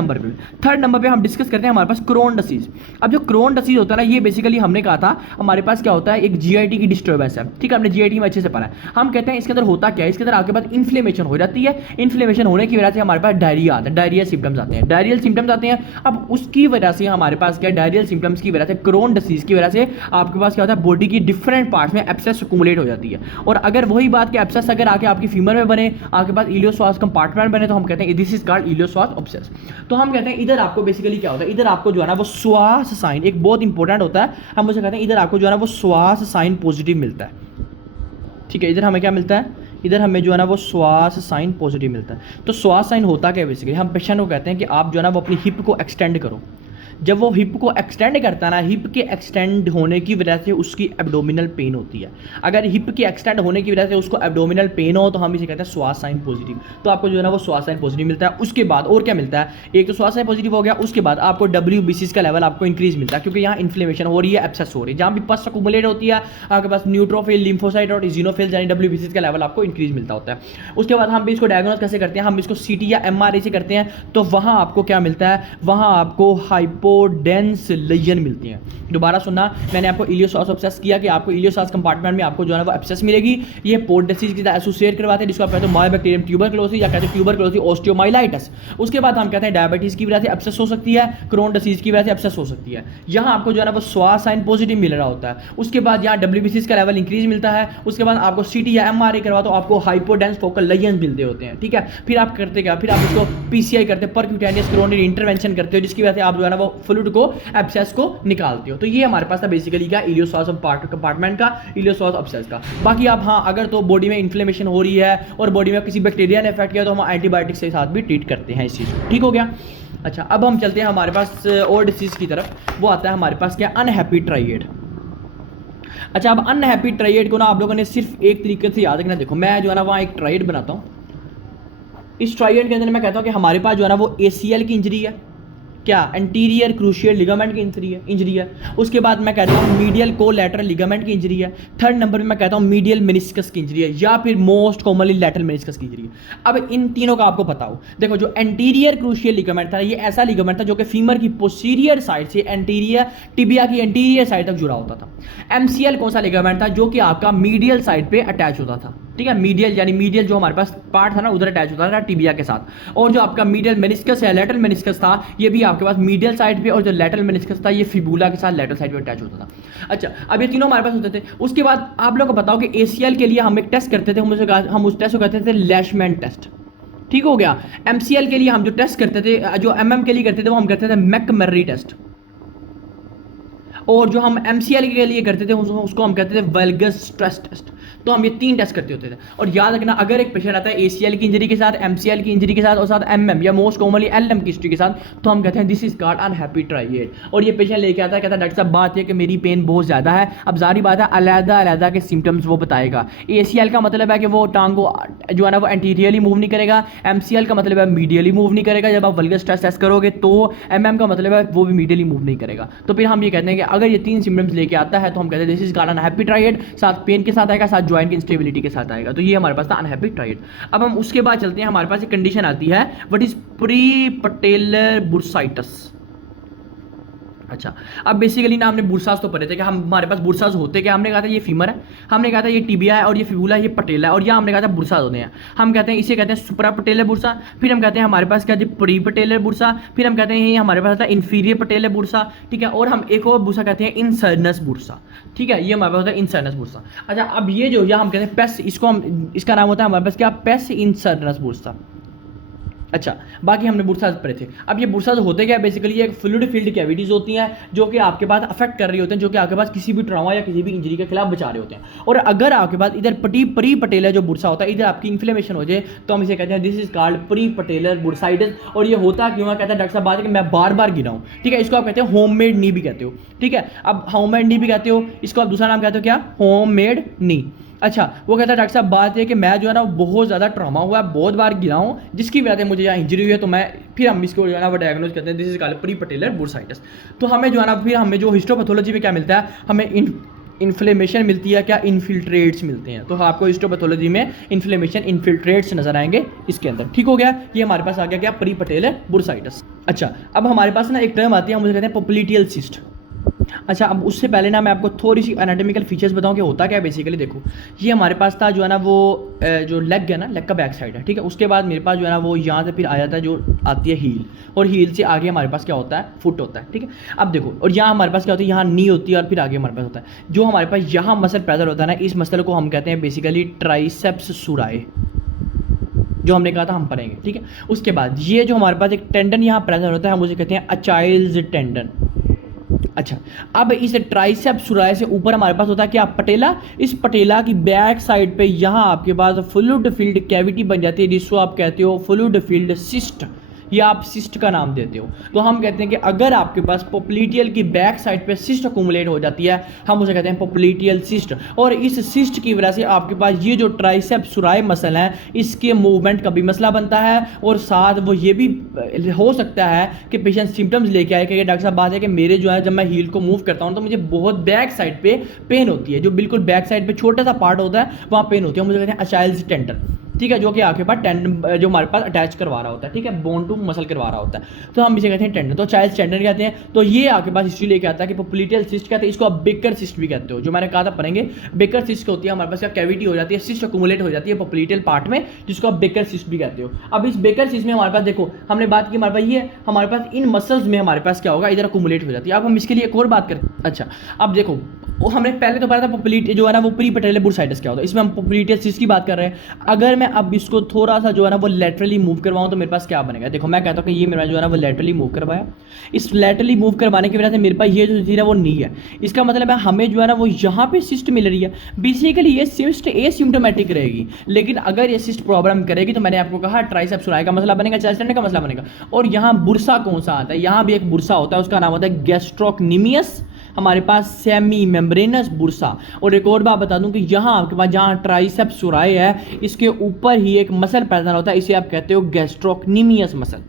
नंबर पे हम डिस्कस करते हैं हमारे पास क्रोन डिसीज। अब जो क्रोन डिसीज होता है ना ये बेसिकली हमने कहा था हमारे पास क्या होता है, एक जीआईटी की डिस्टर्बेंस है, ठीक है। हमने जीआईटी में अच्छे से पढ़ा है। हम कहते हैं इसके अंदर होता क्या है, इसके अंदर आपके पास इन्फ्लेमेशन हो जाती है, इन्फ्लेमेशन होने की वजह से हमारे पास डायरिया आता है, डायरिया सिम्टम्स आते हैं, डायरियल सिम्टम्स आते हैं। अब उसकी वजह से हमारे पास क्या, डायरियल सिम्टम्स की वजह से, क्रोन डिसीज की वजह से आपके पास क्या होता है, बॉडी की डिफरेंट पार्ट्स में एब्सेस अकुमुलेट हो जाती है। और अगर वही बात कि एब्सेस अगर आके आपकी फीमर में बने, आपके पास इलियोश्वास कंपार्टमेंट बने, तो हम कहते हैं दिस इज कॉल्ड इलियोश्वास ऑब्सेस। तो हम कहते हैं इधर आपको बेसिकली क्या होता है, इधर आपको जो है ना वो श्वास साइन एक बहुत इंपॉर्टेंट होता है, हम उसे कहते हैं इधर आपको जो है ना वो श्वास साइन पॉजिटिव मिलता है, ठीक है। इधर हमें क्या मिलता है, इधर हमें जो है ना वो श्वास साइन पॉजिटिव मिलता है। तो श्वास साइन होता क्या है बेसिकली, हम पेशेंट को कहते हैं कि आप जो है ना वो अपनी हिप को एक्सटेंड करो, जब वो हिप को एक्सटेंड करता है ना, हिप के एक्सटेंड होने की वजह से उसकी एब्डोमिनल पेन होती है। अगर हिप के एक्सटेंड होने की वजह से उसको एब्डोमिनल पेन हो तो हम इसे कहते हैं स्वास साइन पॉजिटिव। तो आपको जो है ना वो स्वास साइन पॉजिटिव मिलता है। उसके बाद और क्या मिलता है, एक तो स्वास साइन पॉजिटिव हो गया, उसके बाद आपको WBCs का लेवल आपको इंक्रीज मिलता है, क्योंकि यहाँ इन्फ्लेमेशन हो रही है, एब्सेस हो रही है। जहाँ भी पस अकुमुलेट होती है आपके पास न्यूट्रोफिल, लिम्फोसाइट और इजिनोफिल यानी WBCs का लेवल आपको इंक्रीज मिलता होता है। उसके बाद हम भी इसको डायग्नोज कैसे करते हैं, हम इसको CT या MRI से करते हैं। तो वहाँ आपको क्या मिलता है, वहाँ आपको हाइपोडेंस लेजन मिलती है। दोबारा सुनना, मैंने आपको इलियोसास एब्सेस किया कि आपको इलियोसास कंपार्टमेंट में आपको जो है ना वो एब्सेस मिलेगी। ये पोर्ट डिसीज के साथ एसोसिएट करवाते हैं, जिसको आप कहते हैं मायोबैक्टीरियम ट्यूबरक्लोसिस या कहते हैं ट्यूबरक्लोसिस ऑस्टियोमाइलाइटिस। उसके बाद हम कहते हैं डायबिटीज की वजह से एब्सेस हो सकती है, क्रोन डिसीज की वजह से एब्सेस हो सकती है। यहाँ आपको जो है ना वो स्वास साइन पॉजिटिव मिल रहा होता है। उसके बाद यहाँ WBCs का लेवल इंक्रीज मिलता है। उसके बाद आपको CT या MRI करवा तो आपको हाइपोडेंस फोकल लेजन मिलते होते हैं, ठीक है। फिर आप करते क्या, फिर आप इसको PCI करते हैं, परक्यूटेनियस कोरोनरी इंटरवेंशन करते हो, जिसकी वजह से आप जो है ना वो फ्लूइड को, एब्सेस को निकालते हो। तो ये हमारे पास था बेसिकली क्या, इलियोसास कंपार्टमेंट का, इलियोसास एब्सेस का। बाकी आप हाँ, अगर तो बॉडी में इन्फ्लेमेशन हो रही है और बॉडी में किसी बैक्टीरिया ने इफेक्ट किया तो हम एंटीबायोटिक्स के साथ भी ट्रीट करते हैं इस चीज़ को, ठीक हो गया। अच्छा, अब हम चलते हैं हमारे पास और डिसीज की तरफ। वो आता है हमारे पास क्या, अनहैप्पी ट्राइएड। अच्छा, अब अनहैप्पी ट्राइएड को ना आप लोगों ने सिर्फ एक तरीके से याद रखना। देखो मैं जो है ना वहाँ एक ट्राइएड बनाता हूँ। इस ट्राइएड के अंदर मैं कहता हूँ कि हमारे पास जो है ना वो ACL की इंजरी है, क्या, एंटीरियर क्रूशियल लिगामेंट की इंजरी है। उसके बाद मैं कहता हूँ मीडियल कोलैटरल लिगामेंट की इंजरी है। थर्ड नंबर पे मैं कहता हूँ मीडियल मेनिस्कस की इंजरी है, या फिर मोस्ट कॉमनली लैटरल मेनिस्कस की इंजरी है। अब इन तीनों का आपको पता हो, देखो जो एंटीरियर क्रूशियल लिगामेंट था, ये ऐसा लिगामेंट था जो कि फीमर की पोस्टीरियर साइड से एंटीरियर टिबिया की एंटीरियर साइड तक जुड़ा होता था। MCL कौन सा लिगामेंट था, जो कि आपका मीडियल साइड पे अटैच होता था, ठीक है। मीडियल यानी मीडियल जो हमारे पास पार्ट था ना उधर अटैच होता था टिबिया के साथ। और जो आपका मीडियल मेनिस्कस है, लैटरल मेनिस्कस था, ये भी आपके पास मीडियल साइड पे, और जो लैटरल मेनिस्कस था ये फिबुला के साथ लैटरल साइड पे अटैच होता था। अच्छा, अब ये तीनों हमारे पास होते थे। उसके बाद आप लोग को बताओ कि ACL के लिए हम एक टेस्ट करते थे, हम उस टेस्ट को कहते थे लैशमैन टेस्ट, ठीक हो गया। MCL के लिए हम जो टेस्ट करते थे, जो MM के लिए करते थे, वो हम करते थे मैकमर्री टेस्ट। और जो हम MCL के लिए करते थे उसको हम कहते थे वेल्गस स्ट्रेस टेस्ट। तो हम ये 3 टेस्ट करते होते थे। और याद रखना, अगर एक पेशेंट आता है ACL की इंजरी के साथ, MCL की इंजरी के साथ और साथ MM या मोस्ट कॉमनली LM की हिस्ट्री के साथ, तो हम कहते हैं this is called unhappy triad. और ये पेशेंट लेके आता है, कहता है डॉक्टर साहब बात है कि मेरी पेन बहुत ज़्यादा है। अब जारी बात है, अलग-अलग के सिम्टम्स वो बताएगा। ACL का मतलब है कि वो टांग को जो है ना वो एंटीरियरली मूव नहीं करेगा। MCL का मतलब है मीडियली मूव नहीं करेगा। जब आप वेल्गस स्ट्रेस टेस्ट करोगे तो MM का मतलब है वो भी मीडियली मूव नहीं करेगा। तो फिर हम ये कहते हैं कि अगर ये 3 सिम्टम्स लेके आता है तो हम कहते हैं this is called unhappy triad. साथ पेन के साथ आएगा, साथ जॉइंट की इंस्टेबिलिटी के साथ आएगा। तो ये हमारे पास था अनहैप्पी ट्राइएड। अब हम उसके बाद चलते हैं, हमारे पास एक कंडीशन आती है, व्हाट इज प्री पटेलर बुर्साइटिस। अच्छा, अब बेसिकली ना हमने बुरसाज तो पढ़े थे कि हमारे पास बुरसाज होते क्या, हमने कहा था ये फीमर है, हमने कहा था ये टिबिया है, और ये फिबुला, ये पटेला है, और यहाँ हमने कहा था बुरसाज होते हैं। हम कहते हैं इसे कहते हैं सुपरा पटेलर बुरसा। फिर हम कहते हैं हमारे पास क्या, प्री पटेलर बुरसा। फिर हम कहते हैं ये हमारे पास था इन्फीरियर पटेलर बुरसा, ठीक है। और हम एक और बुरसा कहते हैं इंसर्नस बुरसा, ठीक है। ये हमारे पास होता है इंसर्नस बुरसा। अच्छा, अब ये जो यहाँ हम कहते हैं पेस, इसको हम, इसका नाम होता है हमारे पास क्या, पेस इंसर्नस बुरसा। अच्छा, बाकी हमने बुरसाज पढ़े थे। अब ये बुरसाज होते क्या, बेसिकली एक फ्लूइड फील्ड कैविटीज होती हैं जो कि आपके पास अफेक्ट कर रही होते हैं, जो कि आपके पास किसी भी ट्रॉमा या किसी भी इंजरी के खिलाफ बचा रहे होते हैं। और अगर आपके पास इधर प्री पटेलर जो बुरसा होता है, इधर आपकी इन्फ्लेमेशन हो जाए तो हम इसे कहते हैं this is called pre patellar bursitis. और ये होता क्यों है, कहता है डॉक्टर साहब बात है कि मैं बार बार गिरा हूँ, ठीक है। इसको आप कहते हैं होममेड नी भी कहते हो, ठीक है। अब होममेड नी भी कहते हो, इसको आप दूसरा नाम कहते हो क्या, होममेड नी। अच्छा, वो कहता है डॉक्टर साहब बात है कि मैं जो है ना बहुत ज़्यादा ट्रॉमा हुआ है, बहुत बार गिरा हूँ, जिसकी वजह से मुझे यहाँ इंजरी हुई है। तो मैं फिर हम इसको जो है ना वो डायग्नोज करते हैं this is called pre patellar bursitis. तो हमें जो है ना फिर हमें जो हिस्टोपैथोलॉजी में क्या मिलता है, हमें इन्फ्लेमेशन मिलती है, क्या, इन्फिल्ट्रेट्स मिलते हैं। तो आपको हिस्टोपैथोलॉजी में इन्फ्लेमेशन, इन्फिल्ट्रेट्स नजर आएंगे इसके अंदर, ठीक हो गया। ये हमारे पास आ गया क्या, प्री पटेलर बुरसाइटिस। अच्छा, अब हमारे पास ना एक टर्म आती है, हम उसे कहते हैं पोप्लिटियल सिस्ट। अच्छा, अब उससे पहले ना मैं आपको थोड़ी सी एनाटॉमिकल फीचर्स बताऊं कि होता क्या है। बेसिकली देखो, ये हमारे पास था जो है ना वो जो लेग है ना, लेग का बैक साइड है, ठीक है। उसके बाद मेरे पास जो है ना वो यहाँ से फिर आ जाता है जो आती है हील, और हील से आगे हमारे पास क्या होता है, फुट होता है, ठीक है। अब देखो, और यहाँ हमारे पास क्या होता है, यहाँ नी होती है, और फिर आगे हमारे पास होता है जो हमारे पास यहाँ मसल प्रेजर होता है ना, इस मसल को हम कहते हैं बेसिकली ट्राइसेप्स सुराए, जो हमने कहा था हम पढ़ेंगे, ठीक है। उसके बाद ये जो हमारे पास एक टेंडन यहाँ प्रेजर होता है, हम उसे कहते हैं अचाइल्स टेंडन। अच्छा, अब इस ट्राइसेप्स सुराय से ऊपर हमारे पास होता है क्या, पटेला। इस पटेला की बैक साइड पे यहाँ आपके पास फ्लूइड फील्ड कैविटी बन जाती है, जिसको आप कहते हो फ्लूइड फील्ड सिस्ट या आप सिस्ट का नाम देते हो। तो हम कहते हैं कि अगर आपके पास पोप्लीटियल की बैक साइड पे सिस्ट अक्यूमुलेट हो जाती है, हम उसे कहते हैं पोप्लीटियल सिस्ट। और इस सिस्ट की वजह से आपके पास ये जो ट्राइसेप्स सुराई मसल है, इसके मूवमेंट का भी मसला बनता है। और साथ वो ये भी हो सकता है कि पेशेंट सिम्टम्स लेके आए कि डॉक्टर साहब बात है कि मेरे जो है जब मैं हील को मूव करता हूँ तो मुझे बहुत बैक साइड पे पेन होती है, जो बिल्कुल बैक साइड पे छोटा सा पार्ट होता है वहाँ पेन होती है, मुझे कहते हैं अचाइल्स टेंडन, ठीक है, जो कि आपके पास टेंडन जो हमारे पास अटैच करवा रहा होता है, ठीक है, बोन टू मसल करवा रहा होता है, तो हम इसे कहते हैं टेंडन। तो चाइल्ड टेंडन कहते हैं। तो ये आपके पास हिस्ट्री लेके आता है कि पोप्लीटियल सिस्ट कहते हैं, इसको आप बेकर सिस्ट भी कहते हो, जो मैंने कहा था पढ़ेंगे। बेकर सिस्ट होती है हमारे पास, क्या कैविटी हो जाती है, सिस्ट अक्यूमुलेट हो जाती है पोप्लीटियल पार्ट में, जिसको आप बेकर सिस्ट भी कहते हो। अब इस बेकर सिस्ट में हमारे पास देखो, हमने बात की हमारे पास ये, हमारे पास इन मसल्स में हमारे पास क्या होगा, इधर अक्यूमुलेट हो जाती है। अब हम इसके लिए एक और बात करते हैं। अच्छा, अब देखो वो हमने पहले तो पढ़ा था पोप्लीट जो है ना वो प्री पैटेलर बुर्साइटिस क्या होता है, इसमें हम पोप्लीटियल सिस्ट की बात कर रहे हैं। अगर मैं अब इसको थोड़ा सा जो है ना वो लेटरली मूव करवाऊं तो मेरे पास क्या बनेगा। देखो मैं कहता हूं कि ये मेरा जो है ना वो लेटरली मूव करवाया, इस लेटरली मूव करवाने की वजह से मेरे पास ये जो चीज़ है वो नी है, इसका मतलब है हमें जो है ना वो यहाँ पे सिस्ट मिल रही है। बेसिकली ये सिस्ट एसिम्प्टोमेटिक रहेगी, लेकिन अगर ये सिस्ट प्रॉब्लम करेगी तो मैंने आपको कहा ट्राइसेप्स सुराई का मसला बनेगा, चेस्ट टेंडन का मसला बनेगा। और यहाँ बुरसा कौन सा आता है, यहाँ भी एक बुरसा होता है, उसका नाम होता है गैस्ट्रोक्नीमियस, हमारे पास सेमी मेम्ब्रेनस बुरसा। और एक और बात बता दूं कि यहाँ आपके पास जहाँ ट्राइसेप्स सुराई है, इसके ऊपर ही एक मसल पैदा होता है, इसे आप कहते हो गैस्ट्रोक्नीमियस मसल,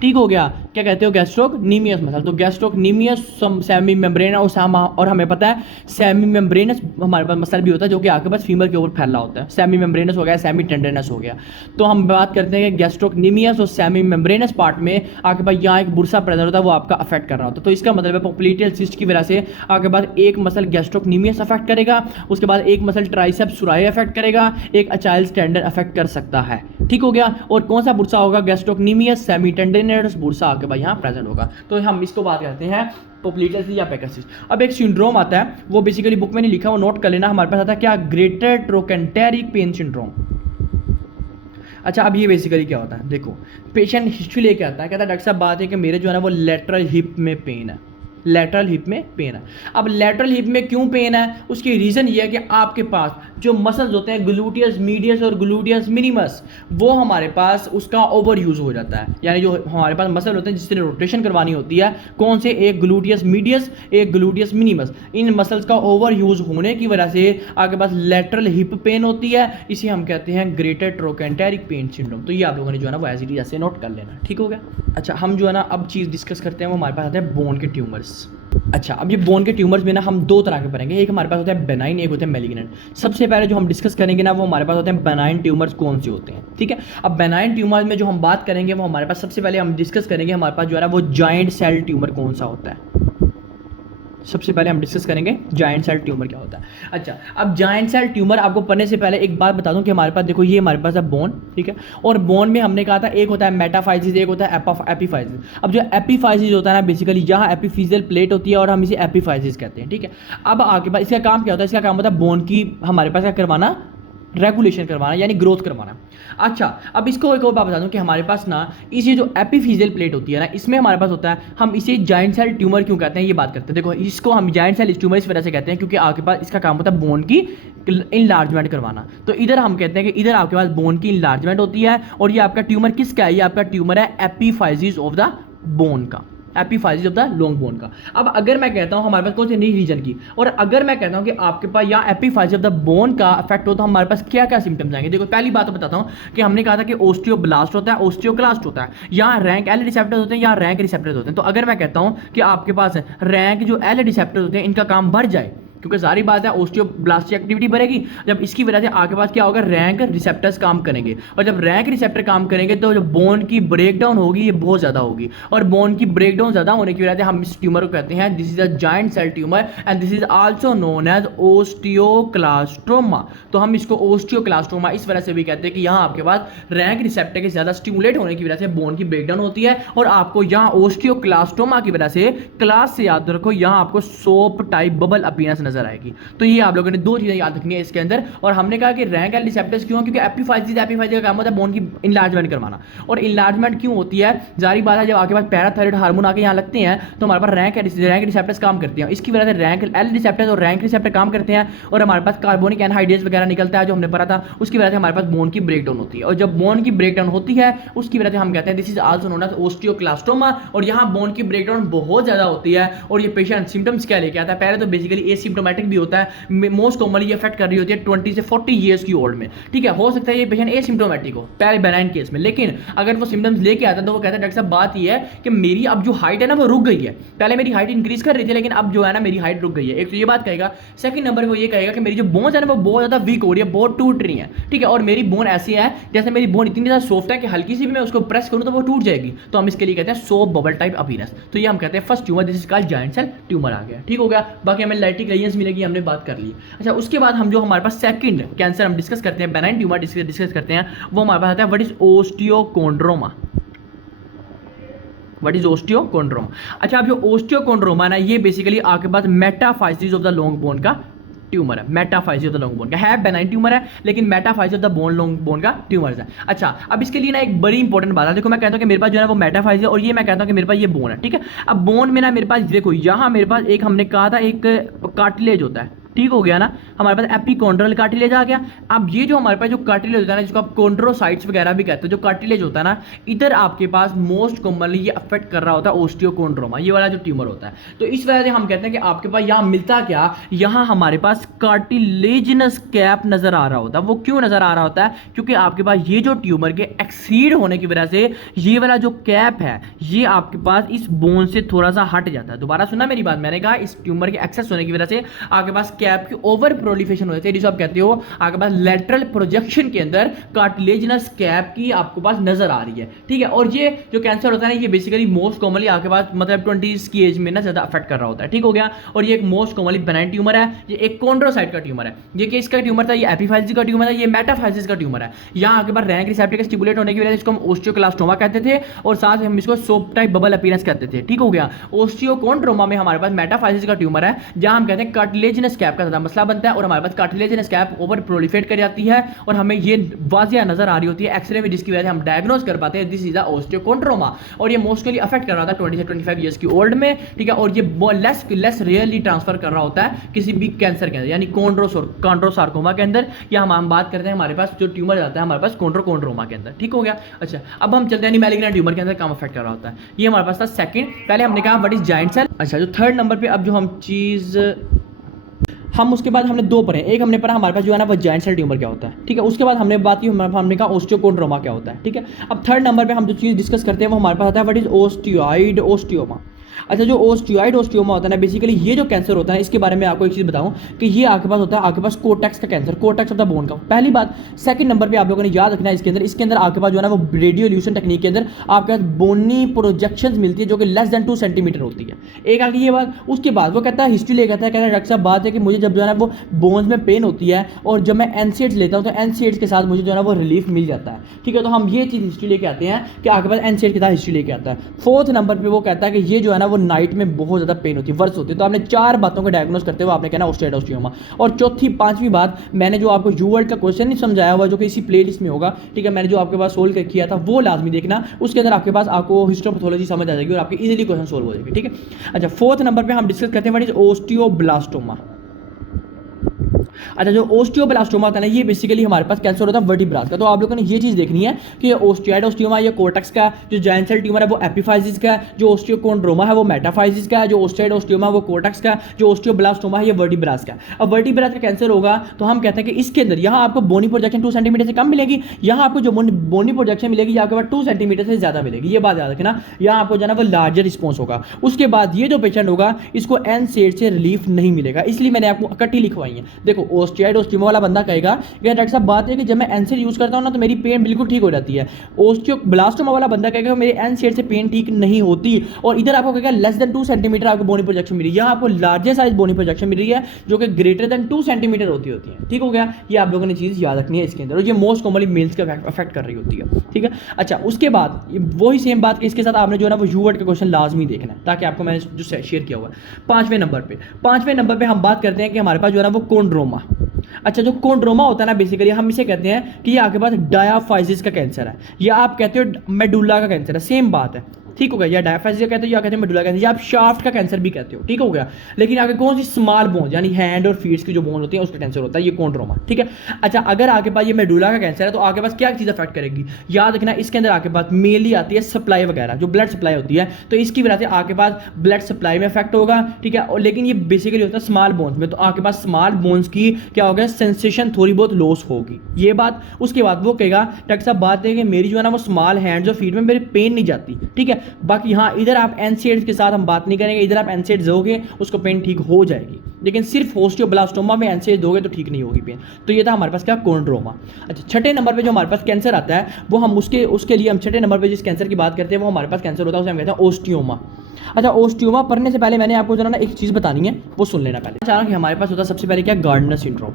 ठीक हो गया, क्या कहते हो, गैस्ट्रोक्नीमियस मसल। तो गैस्ट्रोक्नीमियस सेमी मेम्ब्रेनस, और हमें पता है सेमी मेम्ब्रेनस हमारे पास मसल भी होता है जो कि आपके पास फीमर के ऊपर फैला होता है, सेमी मेम्ब्रेनस हो गया, सेमी टेंडरनेस हो गया। तो हम बात करते हैं कि गैस्ट्रोक्नीमियस और सेमी मेम्ब्रेनस पार्ट में आपके पास यहाँ एक बुरसा प्रेजेंट होता है, वो आपका अफेक्ट कर रहा होता है। तो इसका मतलब है पोप्लीटियल सिस्ट की वजह से आपके पास एक मसल गैस्ट्रोक्नीमियस अफेक्ट करेगा, उसके बाद एक मसल ट्राइसेप्स सुराई अफेक्ट करेगा, एक अचाइल्स टेंडन अफेक्ट कर सकता है, ठीक हो गया। और कौन सा बुरसा होगा, गैस्ट्रोक्नीमियस सेमी टेंडरनेस बुरसा आपके पास यहाँ प्रेजेंट होगा। तो हम इसको बात करते हैं पोप्लीटियल सिस्ट या बेकर सिस्ट। अब एक सिंड्रोम आता है, वो बेसिकली बुक में नहीं लिखा, वो नोट कर लेना, हमारे पास आता है क्या, ग्रेटर ट्रोकेंटेरिक पेन सिंड्रोम। अच्छा, अब ये बेसिकली क्या होता है, देखो पेशेंट हिस्ट्री लेके आता है, कहता है डॉक्टर साहब बात है कि मेरे जो है ना वो लेटरल हिप में पेन है, लेटरल हिप में पेन है। अब लेटरल हिप में क्यों पेन है, उसकी रीज़न ये है कि आपके पास जो मसल्स होते हैं ग्लूटियस मीडियस और ग्लूटियस मिनिमस, वो हमारे पास उसका ओवर यूज़ हो जाता है। यानी जो हमारे पास मसल होते हैं जिससे रोटेशन करवानी होती है, कौन से, एक ग्लूटियस मीडियस, एक ग्लूटियस मिनिमस, इन मसल्स का ओवर यूज़ होने की वजह से आपके पास लेटरल हिप पेन होती है, इसे हम कहते हैं ग्रेटर ट्रोकेंटेरिक पेन सिंड्रोम। तो ये आप लोगों ने जो है ना वो एज इट इज ऐसे नोट कर लेना, ठीक हो गया। अच्छा, हम जो है ना अब चीज़ डिस्कस करते हैं, वो हमारे पास आते हैं बोन के ट्यूमर्स। अच्छा, अब ये बोन के ट्यूमर्स में ना हम दो तरह के पढ़ेंगे, एक हमारे पास होता है बेनाइन, एक होता है मैलिग्नेंट। सबसे पहले जो हम डिस्कस करेंगे ना वो हमारे पास होते हैं बेनाइन ट्यूमर्स कौन से होते हैं, ठीक है। अब बेनाइन ट्यूमर्स में जो हम बात करेंगे वो हमारे पास सबसे पहले हम डिस्कस करेंगे हमारे पास जो है ना वो जॉइंट सेल ट्यूमर कौन सा होता है। सबसे पहले हम डिस्कस करेंगे जॉइंट सेल ट्यूमर क्या होता है। अच्छा, अब जॉइंट सेल ट्यूमर आपको पढ़ने से पहले एक बात बता दूं कि हमारे पास देखो ये हमारे पास है बोन, ठीक है, और बोन में हमने कहा था एक होता है मेटाफाइसिस, एक होता है एपिफाइसिस। अब जो एपिफाइसिस होता है ना, बेसिकली यहाँ एपिफिजियल प्लेट होती है और हम इसे एपिफाइसिस कहते हैं, ठीक है। अब आपके पास इसका काम क्या होता है, इसका काम होता है बोन की हमारे पास क्या करवाना, रेगुलेशन करवाना, यानी ग्रोथ करवाना। अच्छा, अब इसको एक और बात बता दूं कि हमारे पास ना इसे जो एपिफिजियल प्लेट होती है ना, इसमें हमारे पास होता है, हम इसे जॉइंट सेल ट्यूमर क्यों कहते हैं ये बात करते हैं। देखो इसको हम जॉइंट सेल ट्यूमर इस वजह से कहते हैं क्योंकि आपके पास इसका काम होता है बोन की इनलार्जमेंट करवाना। तो इधर हम कहते हैं कि इधर आपके पास बोन की इनलार्जमेंट होती है, और ये आपका ट्यूमर किसका है, ये आपका ट्यूमर है एपिफाइसिस ऑफ द बोन का, epiphysis of the long bone का। अब अगर मैं कहता हूं हमारे पास कौन सी नई रीजन की, और अगर मैं कहता हूं कि आपके पास यहाँ एपिफाइसिस ऑफ द बोन का इफेक्ट हो तो हमारे पास क्या क्या सिम्टम्स आएंगे। देखो पहली बात तो बताता हूं कि हमने कहा था कि ओस्टियोब्लास्ट होता है, ओस्टियोक्लास्ट होता है, यहाँ रैंक एल रिसेप्टर्स होते हैं, यहाँ रैंक रिसेप्टर्स होते हैं। तो अगर मैं कहता हूं कि आपके पास रैंक जो एल रिसेप्टर्स होते हैं इनका काम बढ़ जाए, क्योंकि सारी बात है ओस्टियोब्लास्ट की एक्टिविटी बढ़ेगी, जब इसकी वजह से आपके पास क्या होगा, रैंक रिसेप्टर्स काम करेंगे, और जब रैंक रिसेप्टर काम करेंगे तो जो बोन की ब्रेकडाउन होगी ये बहुत ज़्यादा होगी, और बोन की ब्रेकडाउन ज़्यादा होने की वजह से हम इस ट्यूमर को कहते हैं this is a giant cell tumour and this is also known as osteoclastoma. तो हम इसको ओस्टियोक्लास्ट्रोमा इस वजह से भी कहते हैं कि यहाँ आपके पास रैंक रिसेप्टर के ज़्यादा स्टिमुलेट होने की वजह से बोन की ब्रेकडाउन होती है, और आपको यहाँ ओस्टियोक्लास्ट्रोमा की वजह से क्लास से याद रखो यहाँ आपको सोप टाइप बबल अपीयरेंस नजर आएगी। तो ये आप लोगों ने दो चीज़ें याद रखनी है इसके अंदर। और हमने कहा कि रैंक एंड रिसेप्टर्स क्यों, क्योंकि एपिफाइजिस का काम होता है बोन की इनलार्जमेंट करवाना। और इनलार्जमेंट क्यों होती है, जारी बात है, जब आपके पास पैराथायराइड हार्मोन आके यहाँ लगते हैं तो हमारे पास रैंक रिसेप्टर्स काम करते हैं। इसकी वजह से रैंक एल रिसेप्टर्स और रैंक रिसेप्टर काम करते हैं और हमारे पास कार्बोनिक एनहाइड्रेट्स वगैरह निकलता है जो हमने पढ़ा था। उसकी वजह से हमारे पास बोन की ब्रेकडाउन होती है, और जब बोन की ब्रेकडाउन होती है उसकी वजह से हम कहते हैं this is also known as osteoclastoma. और यहाँ बोन की ब्रेकडाउन बहुत ज्यादा होती है। और ये पेशेंट सिम्टम्स क्या लेके आता है, पहले तो बेसिकली एसिम्प्टोमेटिक भी होता है, मोस्ट कॉमनली ये अफेक्ट कर रही होती है 20 से 40 ईयर्स की ओल्ड में। ठीक है, हो सकता है ये पेशेंट एसिम्प्टोमेटिक हो पहले बेनाइन केस में, लेकिन अगर वो सिम्टम्स लेके आता है तो वो कहता है डॉक्टर साहब बात ये है कि मेरी अब जो हाइट है ना वो रुक गई है, पहले मेरी हाइट इंक्रीज कर रही थी लेकिन अब जो है ना मेरी हाइट रुक गई है। एक तो ये बात कहेगा। सेकंड नंबर पे वो ये कहेगा कि मेरी जो बोन्स है ना वो बहुत ज्यादा वीक हो रही है, बहुत टूट रही है। ठीक है, और मेरी बोन ऐसी है जैसे मेरी बोन इतनी ज्यादा सॉफ्ट है कि हल्की सी भी मैं उसको प्रेस करूं तो वो टूट जाएगी। तो हम इसके लिए कहते हैं सोप बबल टाइप अपीयरेंस। तो ये हम कहते हैं first tumour, this is called giant cell tumour आ गया। ठीक हो गया, बाकी हमें लाइटिक रेडियंस मिलेगी, हमने बात कर ली। अच्छा, उसके बाद हम जो हमारे पास सेकंड कैंसर हम डिस्कस करते हैं, बेनाइन ट्यूमर डिस्कस करते हैं, वो हमारे पास आता है what is osteochondroma. What is osteochondroma. अच्छा, अब जो ओस्टियोकोंड्रोमा ना ये बेसिकली आपके पास metaphysis of the long bone का ट्यूमर है। Metaphysis of the long bone का है, बेनाइन ट्यूमर है लेकिन metaphysis of the bone long bone का ट्यूमर है। अच्छा, अब इसके लिए ना एक बड़ी इंपॉर्टेंट बात है। देखो मैं कहता हूं कि मेरे पास जो है वो मेटाफाइसिस है और ये मैं कहता हूं कि मेरे पास ये बोन है। ठीक है, अब बोन में ना मेरे पास देखो यहाँ मेरे पास एक हमने कहा था एक कार्टिलेज होता है। ठीक हो गया ना, हमारे पास एपिकॉन्ड्रल कार्टिलेज आ गया। अब ये जो हमारे पास जो कार्टिलेज होता है ना, जिसको आप कॉन्ड्रोसाइट्स वगैरह भी कहते हो, जो कार्टिलेज होता है ना, इधर आपके पास मोस्ट कॉमनली ये अफेक्ट कर रहा होता है ओस्टियोकोंड्रोमा, ये वाला जो ट्यूमर होता है। तो इस वजह से हम कहते हैं कि आपके पास यहाँ मिलता क्या, यहाँ हमारे पास कार्टिलेजिनस कैप नजर आ रहा होता है। वो क्यों नजर आ रहा होता है, क्योंकि आपके पास ये जो ट्यूमर के एक्सीड होने की वजह से ये वाला जो कैप है ये आपके पास इस बोन से थोड़ा सा हट जाता है। दोबारा सुना मेरी बात, मैंने कहा इस ट्यूमर के एक्सेस होने की वजह से आपके पास कैप की ओवर प्रोलिफरेशन हो जाती है, जिसे आप कहते हो आपके पास लेटरल प्रोजेक्शन के अंदर कार्टिलेजिनस कैप की आपके पास नजर आ रही है। ठीक है, और ये जो कैंसर होता है ना ये बेसिकली मोस्ट कॉमनली आपके पास मतलब 20 की एज में ना ज्यादा अफेक्ट कर रहा होता है। ठीक हो गया, और ये एक मोस्ट कॉमनली बेनाइन ट्यूमर है, ये एक कॉन्ड्रोसाइट का ट्यूमर है। ये किसका ट्यूमर था, ये एपिफाइसिस का ट्यूमर है, ये मेटाफाइसिस का ट्यूमर है। यहाँ आपके पास रैंक रिसेप्टर का स्टिमुलेट होने की वजह से इसको हम ओस्टियोक्लास्टोमा कहते थे और साथ हम इसको सोप टाइप बबल अपीयरेंस कहते थे। ठीक हो गया, ओस्टियोकोंड्रोमा में हमारे पास मेटाफाइसिस का ट्यूमर है जहां हम कहते हैं कार्टिलेजिनस कैप का ज्यादा मसला बनता है और हमारे पास कार्टिलेजिनस कैप ओवर प्रोलिफरेट कर जाती है और हमें ये वाजिया नजर आ रही होती है एक्सरे में, जिसकी वजह से हम डायग्नोज कर पाते हैं दिस इज द ओस्टियोकोंड्रोमा। और ये मोस्टली अफेक्ट कर रहा था 20 से 25 ईयर्स की ओल्ड में। ठीक है, और ये लेस रेयरली ट्रांसफर कर रहा होता है किसी भी कैंसर के अंदर, यानी कॉन्ड्रोसार्कोमा के अंदर, या हम बात करते हैं हमारे पास जो ट्यूमर जाता है हमारे पास कॉन्ड्रोकोंड्रोमा के अंदर। ठीक हो गया। अच्छा, अब हम चलते हैं मैलिग्नेंट ट्यूमर के अंदर काम अफेक्ट कर रहा होता है। ये हमारे पास था सेकंड। पहले हमने कहा व्हाट इज जायंट सेल। अच्छा, जो थर्ड नंबर पे अब जो हम चीज हम उसके बाद हमने दो पढ़े, एक हमने पढ़ा हमारे पास जो है ना वो जायंट सेल ट्यूमर क्या होता है। ठीक है, उसके बाद हमने बात की हमने कहा ओस्टियोकोंड्रोमा क्या होता है। ठीक है, अब थर्ड नंबर पे हम जो चीज़ डिस्कस करते हैं वो हमारे पास आता है व्हाट इज ओस्टियोइड ओस्टियोमा। अच्छा, जो ओस्टियोइड ओस्टियोमा होता है ना बेसिकली ये जो कैंसर होता है इसके बारे में आपको एक चीज़ बताऊं कि ये आपके पास होता है आपके पास कोर्टेक्स का cancer, cortex of the bone का। पहली बात। सेकंड नंबर पे आप लोगों ने याद रखना है इसके अंदर आपके पास जो है ना वो रेडियोल्यूशन टेक्निक के अंदर आपके पास बोनी प्रोजेक्शंस मिलती है जो कि लेस देन 2 सेंटीमीटर होती है। एक आगे ये बात। उसके बाद वो कहता है हिस्ट्री ले कहता है डॉक्टर साहब बात है कि मुझे जब जो है ना वो बोन्स में पेन होती है और जब मैं एनसेड्स लेता हूँ तो एनसेड्स के साथ मुझे जो है ना वो रिलीफ मिल जाता है। ठीक है, तो हम ये चीज़ हिस्ट्री लेके आते हैं कि आपके पास एनसेड के साथ हिस्ट्री लेके आता है। फोर्थ नंबर पर वो कहता है कि ये जो है ना वो नाइट में बहुत ज़्यादा पेन होती है, वर्स होती है। तो आपने 4 बातों को डायग्नोस करते हुए आपने कहना ओस्टियोइड ओस्टियोमा। और चौथी पांचवी बात, मैंने जो आपको यूवर्ड का क्वेश्चन नहीं समझाया हुआ जो कि इसी प्लेलिस्ट में होगा। ठीक है, मैंने जो आपके पास सोल्व किया था वो लाजमी देखना, उसके अंदर आपके पास आपको हिस्टोपैथोलॉजी समझ आ जाएगी और आपकी इजीली क्वेश्चन सोल्व हो जाएगी। ठीक है, अच्छा, फोर्थ नंबर पे हम डिस्कस करते हैं व्हाट इज ओस्टियोब्लास्टोमा। अच्छा, जो ओस्टियोब्लास्टोमा होता है ना ये बेसिकली हमारे पास कैंसर होता है वर्टिब्रास का। तो आप लोगों ने ये चीज़ देखनी है कि ओस्टियोइड ओस्टियोमा ये कोर्टेक्स का, जो जायंट सेल ट्यूमर है वो एपिफाइसिस का, जो ओस्टियोकोंड्रोमा है वो मेटाफाइसिस का, जो ओस्टियोइड ओस्टियोमा वो कोर्टेक्स का, जो ओस्टियोब्लास्टोमा है ये वर्टिब्रास का। अब वर्टिब्रास का कैंसर होगा तो हम कहते हैं कि इसके अंदर यहाँ आपको बोनी प्रोजेक्शन 2 सेंटीमीटर से कम मिलेगी, यहाँ आपको जो बोनी प्रोजेक्शन मिलेगी आपके पास 2 सेंटीमीटर से ज़्यादा मिलेगी। ये बात याद रखना, यहाँ आपको जो है ना वो लार्जर रिस्पॉन्स होगा। उसके बाद ये जो पेशेंट होगा इसको एनसेड से रिलीफ नहीं मिलेगा, इसलिए मैंने आपको इकट्ठी लिखवाई है। देखो ओस्टियोइड ओस्टियोमा वाला बंदा कहेगा कि डॉक्टर साहब बात है कि जब मैं एनसेड यूज़ करता हूँ ना तो मेरी पेन बिल्कुल ठीक हो जाती है। ओस्टियोब्लास्टोमा वाला बंदा कहेगा मेरे एनसेड से पेन ठीक नहीं होती। और इधर आपको कहेगा लेस देन 2 सेंटीमीटर आपको बोनी प्रोजेक्शन मिल रही है, यहाँ आपको लार्जेस्ट साइज बोनी प्रोजेक्शन मिल रही है जो कि ग्रेटर देन 2 सेंटीमीटर होती है। ठीक हो गया, ये आप लोगों ने चीज़ याद रखनी है इसके अंदर, और ये मोस्ट कॉमनली मेल्स का अफेक्ट कर रही होती है। ठीक है, अच्छा उसके बाद वही सेम बात कि इसके साथ आपने जो है ना वो यू वर्ड का क्वेश्चन लाजमी देखना है, ताकि आपको मैंने जो शेयर किया हुआ है। पांचवें नंबर पे हम बात करते हैं कि हमारे पास जो है ना वो कोंड्रोमा। अच्छा, जो कोंड्रोमा होता है ना बेसिकली हम इसे कहते हैं कि ये आपके पास डायाफाइजिस का कैंसर है, या आप कहते हो मेडुला का कैंसर है, सेम बात है। ठीक हो गया, या डायफाइजिस कहते हो या कहते हैं मेडुला कैंसर, या आप शाफ्ट का कैंसर भी कहते हो। ठीक हो गया, लेकिन आगे कौन सी स्मॉल बोन यानी हैंड और फीट्स की जो बोन होती है उसका कैंसर होता है ये कोंड्रोमा। ठीक है, अच्छा अगर आपके पास ये मेडुला का कैंसर है तो आपके पास क्या चीज़ अफेक्ट करेगी, याद रखना इसके अंदर आपके पास मेनली आती है सप्लाई वगैरह, जो ब्लड सप्लाई होती है, तो इसकी वजह से आपके पास ब्लड सप्लाई में इफेक्ट होगा। ठीक है, और लेकिन ये बेसिकली होता है स्मॉल बोन्स में, तो आपके पास स्मॉल बोन्स की क्या होगा, सेंसेशन थोड़ी बहुत लॉस होगी, ये बात। उसके बाद वो कहेगा डॉक्टर साहब बात है कि मेरी जो है ना वो स्मॉल हैंड्स और फीट में मेरी पेन नहीं जाती। ठीक है, बाकी हाँ इधर आप एनसेड्स के साथ हम बात नहीं करेंगे, इधर आप एनसेड्स दोगे उसको पेन ठीक हो जाएगी, लेकिन सिर्फ ओस्टियोब्लास्टोमा में एनसेड दोगे तो ठीक नहीं होगी पेन। तो ये था हमारे पास क्या, कोंड्रोमा। अच्छा, छठे नंबर पे जो हमारे पास कैंसर आता है वो हम उसके लिए हम छठे नंबर पे जिस कैंसर की बात करते हैं वो हमारे पास कैंसर होता है उसे हम कहते हैं ओस्टियोमा। अच्छा, ओस्टियोमा पढ़ने से पहले मैंने आपको जो ना एक चीज़ बतानी है वो सुन लेना पहले। चाह रहा कि हमारे पास होता है सबसे पहले क्या, गार्डनर सिंड्रोम।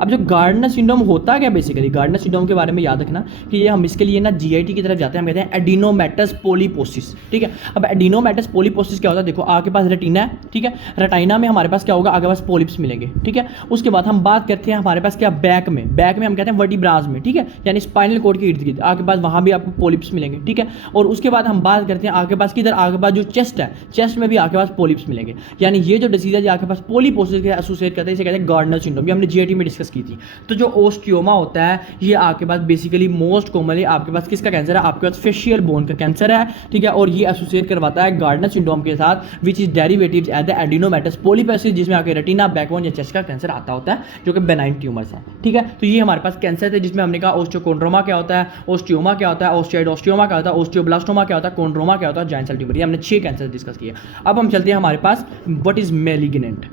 अब जो गार्डनर सिंड्रोम होता क्या, बेसिकली गार्डनर सिंड्रोम के बारे में याद रखना कि ये हम इसके लिए ना जीआईटी की तरफ जाते हैं, हम कहते हैं एडिनोमेटस पोलीपोसिस। ठीक है, अब एडिनोमेटस पोलीपोसिस क्या होता है, देखो आपके पास रेटिना है। ठीक है, रेटिना में हमारे पास क्या होगा, आगे पास पोलिप्स मिलेंगे। ठीक है, उसके बाद हम बात करते हैं हमारे पास क्या, बैक में हम कहते हैं वर्टिब्रास में। ठीक है, यानी स्पाइनल कॉर्ड के इर्द गिर्द आपके पास वहाँ भी आपको पोलिप्स मिलेंगे। ठीक है, और उसके बाद हम बात करते हैं आगे पास किधर, आगे पास जो चेस्ट है, चेस्ट में भी आपके पास पोलिप्स मिलेंगे। यानी ये जो डिसीज है जो आपके पास पोलीपोसिस के एसोसिएट करते हैं इसे कहते हैं गार्डनर सिंड्रोम, ये हमने जीआईटी में डिस्कस की थी। तो जो ओस्टियोमा होता है ये आपके पास बेसिकली मोस्ट कॉमनली आपके पास किसका कैंसर है, आपके पास फेशियल बोन का कैंसर है। ठीक है, और ये एसोसिएट करवाता है गार्डनर सिंड्रोम के साथ, which is derivatives at the adenomatous polyposis, जिसमें आपके रेटिना, बैकबोन या चेस्ट का कैंसर आता होता है जो कि बेनाइन ट्यूमर्स है। ठीक है, तो ये हमारे पास कैंसर थे जिसमें हमने कहा ओस्टियोकोंड्रोमा क्या होता है, ओस्टियोमा क्या होता है, ओस्टियोइड ओस्टियोमा क्या होता है, ओस्टियोब्लास्टोमा क्या होता है, कोंड्रोमा क्या होता है, जायंट सेल ट्यूमर। ये हमने 6 कैंसर डिस्कस किए। अब हम चलते हैं हमारे पास व्हाट इज मैलिग्नेंट,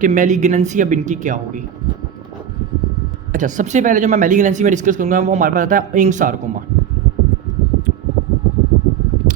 कि मैलिग्नेंसी अब इनकी क्या होगी। अच्छा, सबसे पहले जो मैं मैलिग्नेंसी में डिस्कस करूंगा वो हमारे पास आता है इंक सार्कोमा।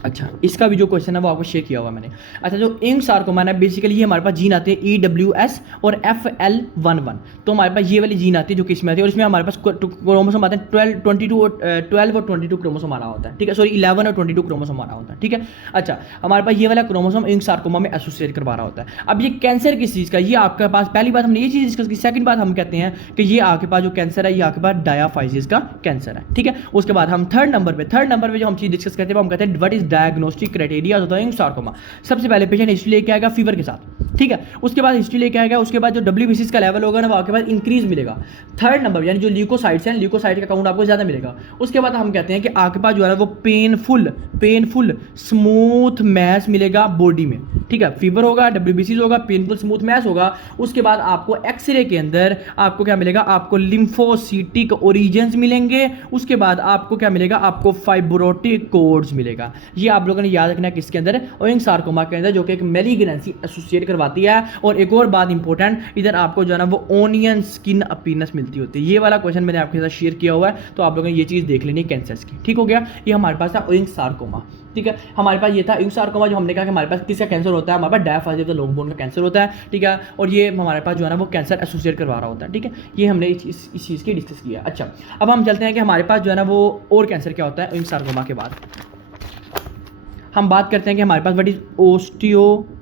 अच्छा, इसका भी जो क्वेश्चन है वो आपको शेयर किया हुआ मैंने। अच्छा, जो इंक सार्कोमा है बेसिकली ये हमारे पास जीन आते हैं EWS और FL11, तो हमारे पास ये वाली जीन आती है जो किस में आती है, और इसमें हमारे पास क्रोमोसोम आते हैं 12 और 22 क्रोमोसोम आना होता है। ठीक है, सॉरी 11 और 22 क्रोमोसोम आना होता है। ठीक है, अच्छा हमारे पास ये वाला क्रोमोसोम इंक सार्कोमा में एसोसिएट करवा रहा होता है। अब ये कैंसर किस चीज़ का, ये आपके पास पहली बात हमने ये चीज़ डिस्कस की, सेकंड बात हम कहते हैं कि ये आपके पास जो कैंसर है ये आपके पास डायाफाइजिस का कैंसर है। ठीक है, उसके बाद हम थर्ड नंबर पे जो हम चीज़ डिस्कस करते हैं वो हम कहते हैं व्हाट इज डायग्नोस्टिक क्राइटेरिया होता है इंक सार्कोमा। सबसे पहले पेशेंट हिस्ट्री लेके आएगा फीवर के साथ। ठीक है, उसके बाद हिस्ट्री लेके आएगा, उसके बाद जो WBC का लेवल होगा ना वो आपके पास इंक्रीज मिलेगा। थर्ड नंबर यानी जो ल्यूकोसाइट्स हैं, ल्यूकोसाइट का काउंट आपको ज़्यादा मिलेगा। उसके बाद हम कहते हैं कि आपके पास जो है वो पेनफुल स्मूथ मैस मिलेगा बॉडी में। ठीक है, फीवर होगा, WBC होगा, पेनफुल स्मूथ मैस होगा। उसके बाद आपको एक्सरे के अंदर आपको क्या मिलेगा, आपको लिम्फोसिटिक ओरिजिन्स मिलेंगे। उसके बाद आपको क्या मिलेगा, आपको फाइब्रोटिक कोड्स मिलेगा। ये आप लोगों ने याद रखना है किसके अंदर, ओइंग सार्कोमा के अंदर, जो कि एक मैलिग्नेंसी एसोसिएट करवाती है। और एक और बात इंपॉर्टेंट, इधर आपको जो है ना वो ओनियन स्किन अपीयरेंस मिलती होती है। ये वाला क्वेश्चन मैंने आपके साथ शेयर किया हुआ है, तो आप लोगों ने ये चीज़ देख लेनी कैंसर्स की। ठीक हो गया, ये हमारे पास था ओइंग सार्कोमा। ठीक है, हमारे पास ये था इंक सार्कोमा, जो हमने कहा कि हमारे पास किसका कैंसर होता है, हमारे पास डायफाइजिस ऑफ द लॉन्ग बोन का कैंसर होता है। ठीक है, और ये हमारे पास जो है ना वो कैंसर एसोसिएट करवा रहा होता है। ठीक है, ये हमने इस चीज़ की डिस्कस किया। अच्छा, अब हम चलते हैं कि हमारे पास जो है ना वो और कैंसर क्या होता है इंक सार्कोमा के बाद। हम बात करते हैं कि हमारे पास व्हाट इज ओस्टियोसार्कोमा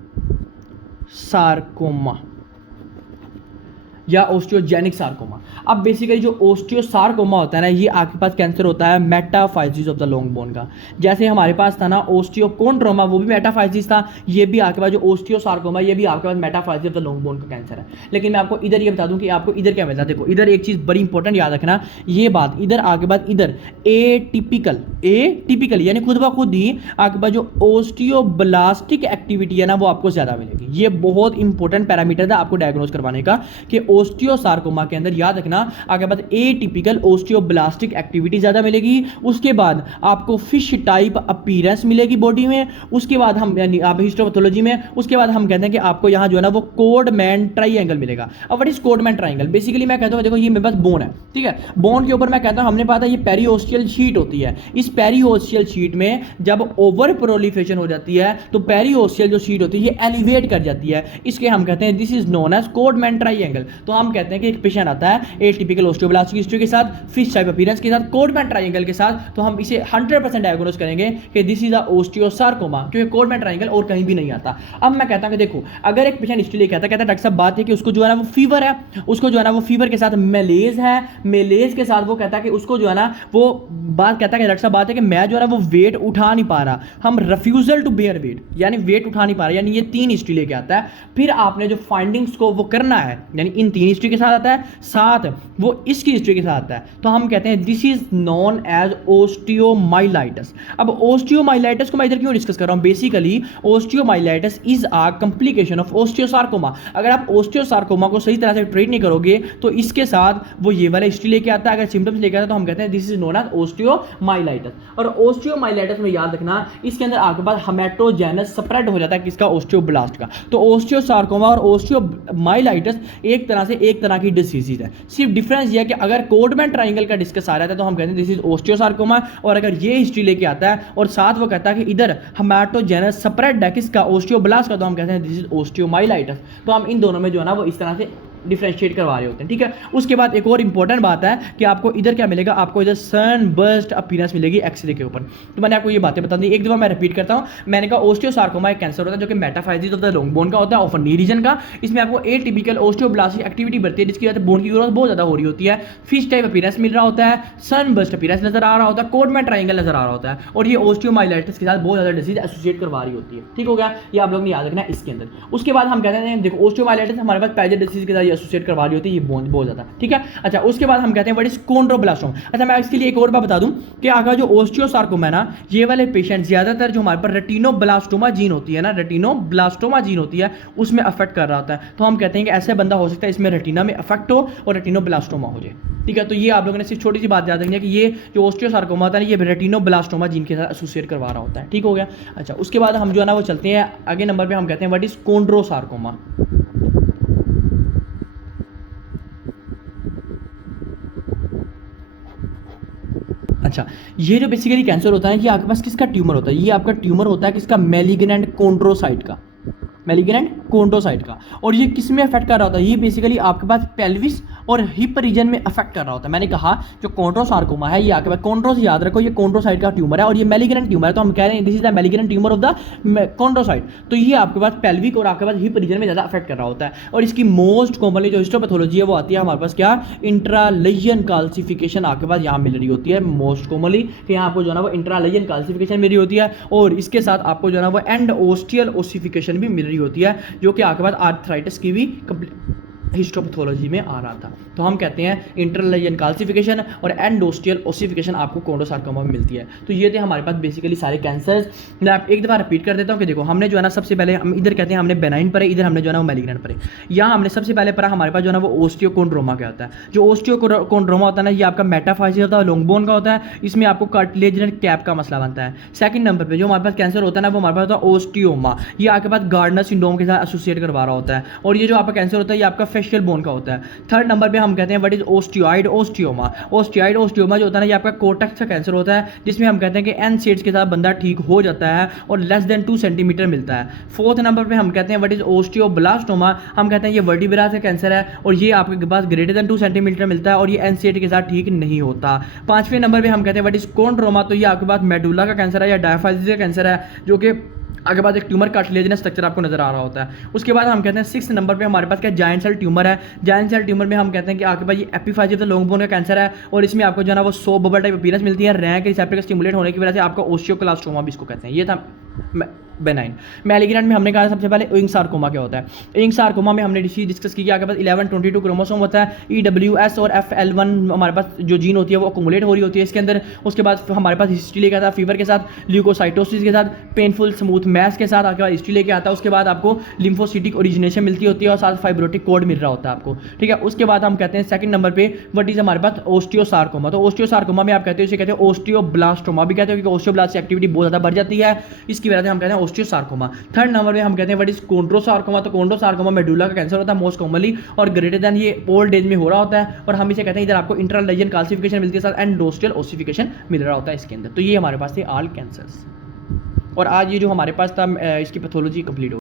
या ओस्टियोजेनिक सार्कोमा। अब बेसिकली जो ओस्टियोसार्कोमा होता है ना ये आपके पास कैंसर होता है मेटाफाइजिस ऑफ द लॉन्ग बोन का। जैसे हमारे पास था ना ओस्टियोकोंड्रोमा, वो भी मेटाफाइजिस था, ये भी आपके पास जो ओस्टियोसार्कोमा ये भी आपके पास मेटाफाइजिस ऑफ द लॉन्ग बोन का कैंसर है। लेकिन मैं आपको इधर ये बता दूं कि आपको इधर क्या मिलता है। देखो इधर एक चीज़ बड़ी इंपॉर्टेंट याद रखना, ये बात इधर आगे बाद इधर एटिपिकल यानी खुद ब खुद ही आपके पास जो ओस्टियोब्लास्टिक एक्टिविटी है ना वो आपको ज़्यादा मिलेगी। ये बहुत इंपॉर्टेंट पैरामीटर था आपको डायग्नोज करवाने का कि ओस्टियोसार्कोमा के अंदर याद रखना आगे बाद एटिपिकल ओस्टियोब्लास्टिक एक्टिविटी ज़्यादा मिलेगी। उसके बाद आपको फिश टाइप अपीयरेंस मिलेगी बॉडी में। उसके बाद हम यानी आप हिस्टोपैथोलॉजी में उसके बाद हम कहते हैं कि आपको यहाँ जो है ना वो कोडमैन ट्राइंगल मिलेगा। अब व्हाट इज कोडमैन ट्राइंगल? बेसिकली मैं कहता हूँ देखो ये मेरे पास बोन है, ठीक है, बोन के ऊपर मैं कहता हूँ हमने पता ये पेरिओस्टियल शीट होती है। इस पेरिओस्टियल शीट में जब ओवर प्रोलिफरेशन हो जाती है तो पेरिओस्टियल जो शीट होती है ये एलिवेट कर जाती है, इसके हम कहते हैं this is known as Codman triangle. तो हम कहते हैं कि एक पेशेंट आता है एटिपिकल ओस्टियोब्लास्टिक हिस्ट्री के साथ, फिश टाइप अपीयरेंस के साथ, कोडमैन ट्राइंगल के साथ, तो हम इसे 100% डायग्नोस करेंगे कि दिस इज अ ओस्टियोसार्कोमा, क्योंकि कोडमैन ट्राइंगल और कहीं भी नहीं आता। अब मैं कहता हूं कि देखो अगर एक पेशेंट हिस्ट्री लेके आता है, कहता है डॉक्टर साहब बात है कि उसको जो है ना वो फीवर है, उसको जो है ना वो फीवर के साथ मेलेज है, मेलेज के साथ वो कहता है कि उसको जो है ना वो बात कहता है कि डॉक्टर साहब बात है कि मैं जो है ना वो वेट उठा नहीं पा रहा, हम रिफ्यूजल टू बेयर वेट यानी वेट उठा नहीं पा रहा, यानी ये 3 हिस्ट्री लेके आता है। फिर आपने जो फाइंडिंग्स को वो करना है, यानी इन 3 हिस्ट्री के साथ आता है, साथ वो इसकी हिस्ट्री के साथ आता है, तो हम कहते हैं this is known as osteomyelitis. अब ओस्टियोमाइलाइटिस को मैं इधर क्यों डिस्कस कर रहा हूं? Basically osteomyelitis is a complication of osteosarcoma. अगर आप ओस्टियोसार्कोमा को सही तरह से ट्रीट नहीं करोगे तो इसके साथ वो ये वाला हिस्ट्री लेके आता है, अगर सिम्टम्स लेके आता है तो हम कहते हैं this is known as osteomyelitis. और ओस्टियोमाइलाइटिस में याद रखना इसके अंदर आपके पास हेमेटोजेनस स्प्रेड हो जाता है किसका? ओस्टियोब्लास्ट का। तो ओस्टियोसार्कोमा और ओस्टियोमाइलाइटिस एक तरह की डिसीज है, सिर्फ डिफरेंस ये है कि अगर कोडमैन ट्राइंगल का डिस्कस आ रहा था तो हम कहते हैं दिस इज ओस्टियोसार्कोमा, और अगर ये हिस्ट्री लेके आता है और साथ वो कहता है कि इधर हेमेटोजेनस स्प्रेड है किसका? ओस्टियोब्लास्ट का, तो हम कहते हैं दिस इज ओस्टियोमाइलाइटिस। तो हम इन दोनों में जो है ना वो इस तरह से डिफरेंशिएट करवा रहे होते हैं, ठीक है। उसके बाद एक और इंपॉर्टेंट बात है कि आपको इधर क्या मिलेगा? आपको इधर सनबर्स्ट अपीयरेंस मिलेगी एक्सरे के ऊपर। तो मैंने आपको ये बातें बता दी, एक दफा मैं रिपीट करता हूँ। मैंने कहा ओस्टियोसार्कोमा एक कैंसर होता है जो कि मेटाफाइजिस ऑफ द लॉन्ग बोन का होता है, ऑफन नी रीजन का। इसमें आपको एटिपिकल ओस्टियोब्लास्टिक एक्टिविटी बढ़ती है जिसकी वजह से बोन की ग्रोथ बहुत ज्यादा हो रही होती है, फिश टाइप अपीयरेंस मिल रहा होता है, सनबर्स्ट अपीयरेंस नजर आ रहा होता है, कोडमैन ट्राइंगल नजर आ रहा होता है, और ये ओस्टियोमाइलाइटिस के साथ बहुत ज्यादा डिसीज एसोसिएट करवा रही होती है, ठीक हो गया। ये आप लोग ने याद रखना है इसके अंदर। उसके बाद हम कहते हैं देखो ओस्टियोमाइलाइटिस हमारे पास पैजेट डिसीज के साथ एसोसिएट करवा रही होती है, ये बहुत ज्यादा, ठीक है। अच्छा उसके बाद हम कहते हैं व्हाट इज कोंड्रोब्लास्टोमा। अच्छा मैं इसके लिए एक और बात बता दूं कि अगर जो ओस्टियोसार्कोमा है ना, ये वाले पेशेंट ज्यादातर जो हमारे पर रेटिनोब्लास्टोमा जीन होती है ना, रेटिनोब्लास्टोमा जीन होती है उसमें अफेक्ट कर रहा होता है। तो हम कहते हैं कि ऐसे बंदा हो सकता है इसमें रेटिना में अफेक्ट हो और रेटिनोब्लास्टोमा हो जाए, ठीक है। तो ये आप लोगों ने सिर्फ छोटी सी बात याद रखनी है कि ये जो ओस्टियोसार्कोमा होता है ये रेटिनोब्लास्टोमा जीन के साथ एसोसिएट करवा रहा होता है, ठीक हो गया। अच्छा उसके बाद हम जो है ना वो चलते हैं आगे नंबर पे, हम कहते हैं व्हाट इज कोंड्रोसार्कोमा। अच्छा ये जो बेसिकली कैंसर होता है ये आपके पास किसका ट्यूमर होता है? ये आपका ट्यूमर होता है किसका? मैलिग्नेंट कोंड्रोसाइट का, मैलिग्नेंट कोंड्रोसाइट का। और ये किस में अफेक्ट कर रहा होता है? ये बेसिकली आपके पास पेल्विस और हिप रीजन में अफेक्ट कर रहा होता है। मैंने कहा जो कोंड्रोसार्कोमा है ये आपके पास कोंड्रोस, याद रखो ये कोंड्रोसाइट का ट्यूमर है और ये मैलिग्नेंट ट्यूमर है, तो हम कह रहे हैं this is the malignant tumour of the chondrocyte. तो ये आपके पास पेल्विक और आपके पास हिप रीजन में ज़्यादा अफेक्ट कर रहा होता है। और इसकी मोस्ट कॉमनली जो हिस्टोपैथोलॉजी है वो आती है हमारे पास क्या? इंट्रालेजन कैल्सिफिकेशन आपके पास यहाँ मिल रही होती है मोस्ट कॉमनली, कि यहाँ आपको जो है ना वो इंट्रालेजन कैल्सिफिकेशन मिल रही होती है, और इसके साथ आपको जो है ना वो एंड ओस्टियल ओसिफिकेशन भी मिल रही होती है, जो कि आपके पास आर्थराइटिस की भी हिस्टोपैथोलॉजी में आ रहा था। तो हम कहते हैं इंटरलेजन कैल्सिफिकेशन और एंडोस्टियल ओसिफिकेशन आपको कोंड्रोसार्कोमा में मिलती है। तो ये थे हमारे पास बेसिकली सारे कैंसर्स। मैं आप एक दफ़ा रिपीट कर देता हूँ कि देखो हमने जो है ना सबसे पहले हम इधर कहते हैं हमने बेनाइन पर है, इधर हमने जो है ना वो मैलिग्नेंट पर है। यहाँ हमने सबसे पहले पढ़ा हमारे पास जो है ना वो ओस्टियोकोंड्रोमा क्या होता है। जो ओस्टियोकोंड्रोमा होता है ना ये आपका मेटाफाइजिस होता है, लॉन्ग बोन का होता है, इसमें आपको कार्टिलेजिनल कैप का मसला बनता है। सेकंड नंबर पे जो हमारे पास कैंसर होता है ना वो हमारे पास होता है ओस्टियोमा, ये आपके पास गार्डनर सिंड्रोम के साथ एसोसिएट करवा रहा होता है, और ये जो आपका कैंसर होता है ये आपका फेशियल बोन का होता है। थर्ड नंबर पे हम कहते हैं व्हाट इज ओस्टियोइड ओस्टियोमा। ओस्टियोइड ओस्टियोमा जो होता है ना ये आपका कोर्टेक्स का कैंसर होता है, जिसमें हम कहते हैं कि एन सेड्स के साथ बंदा ठीक हो जाता है और लेस देन 2 सेंटीमीटर मिलता है। फोर्थ नंबर पे हम कहते हैं व्हाट इज ओस्टियोब्लास्टोमा, हम कहते हैं ये वर्टिब्रा का कैंसर है और ये आपके पास ग्रेटर देन 2 सेंटीमीटर मिलता है और ये एन सेड के साथ ठीक नहीं होता। पांचवें नंबर पे हम कहते हैं व्हाट इज कोंड्रोमा, तो ये आपके पास मेडुला का कैंसर है या डायफाइजिस का कैंसर है, जो कि आगे बाद एक ट्यूमर कार्टिलेजिनस स्ट्रक्चर आपको नजर आ रहा होता है। उसके बाद हम कहते हैं 6 नंबर पे हमारे पास क्या जायंट सेल ट्यूमर है। जायंट सेल ट्यूमर में हम कहते हैं कि आपके पास ये एपिफाइजिस लॉन्ग बोन का कैंसर है और इसमें आपको जो है ना वो बबल टाइप अपीयरेंस मिलती है, रैंक रिसेप्टर का स्टिमुलेट होने की वजह से आपका ओस्टियोक्लास्टोमा भी इसको कहते हैं। ये था बेनाइन। मैलिग्रेंट में हमने कहा सबसे पहले इंक सार्कोमा क्या होता है। इंक सार्कोमा में हमने डिस्कस किया आपके पास 1122 क्रोमोसोम होता है, EWS और FL1 हमारे पास जो जीन होती है वो अकोमुलेट हो रही होती है इसके अंदर। उसके बाद हमारे पास हिस्ट्री लेके आता है फीवर के साथ, ल्यूकोसाइटोसिस के साथ, पेनफुल स्मूथ मैस के साथ आपके पास हिस्ट्री लेके आता है। उसके बाद आपको लिम्फोसिटिक ओरिजिनेशन मिलती होती है और साथ फाइब्रोटिक कोड मिल रहा होता है आपको, ठीक है। उसके बाद हम कहते हैं सेकंड नंबर पे व्हाट इज हमारे पास ओस्टियोसार्कोमा। तो ओस्टियोसार्कोमा में आप कहते हो इसे कहते हैं ओस्टियोब्लास्टोमा भी कहते हो, क्योंकि ओस्टियोब्लास्ट की एक्टिविटी बहुत ज़्यादा बढ़ जाती है, इसकी वजह से हम कहते हैं ओस्टियोसार्कोमा। थर्ड नंबर पे हम कहते हैं व्हाट इज कोंड्रोसार्कोमा। तो कोंड्रोसार्कोमा मेडुला का कैंसर होता है मोस्ट कॉमनली और ग्रेटर देन ये ओल्ड एज में हो रहा होता है, और हम इसे कहते हैं इधर आपको इंट्रालेजन कैल्सिफिकेशन मिलती है साथ एंडोस्टियल ओसिफिकेशन मिल रहा होता है इसके अंदर। तो ये हमारे पास थे ऑल कैंसर्स। और आज ये जो हमारे पास था इसकी पैथोलॉजी कंप्लीट हो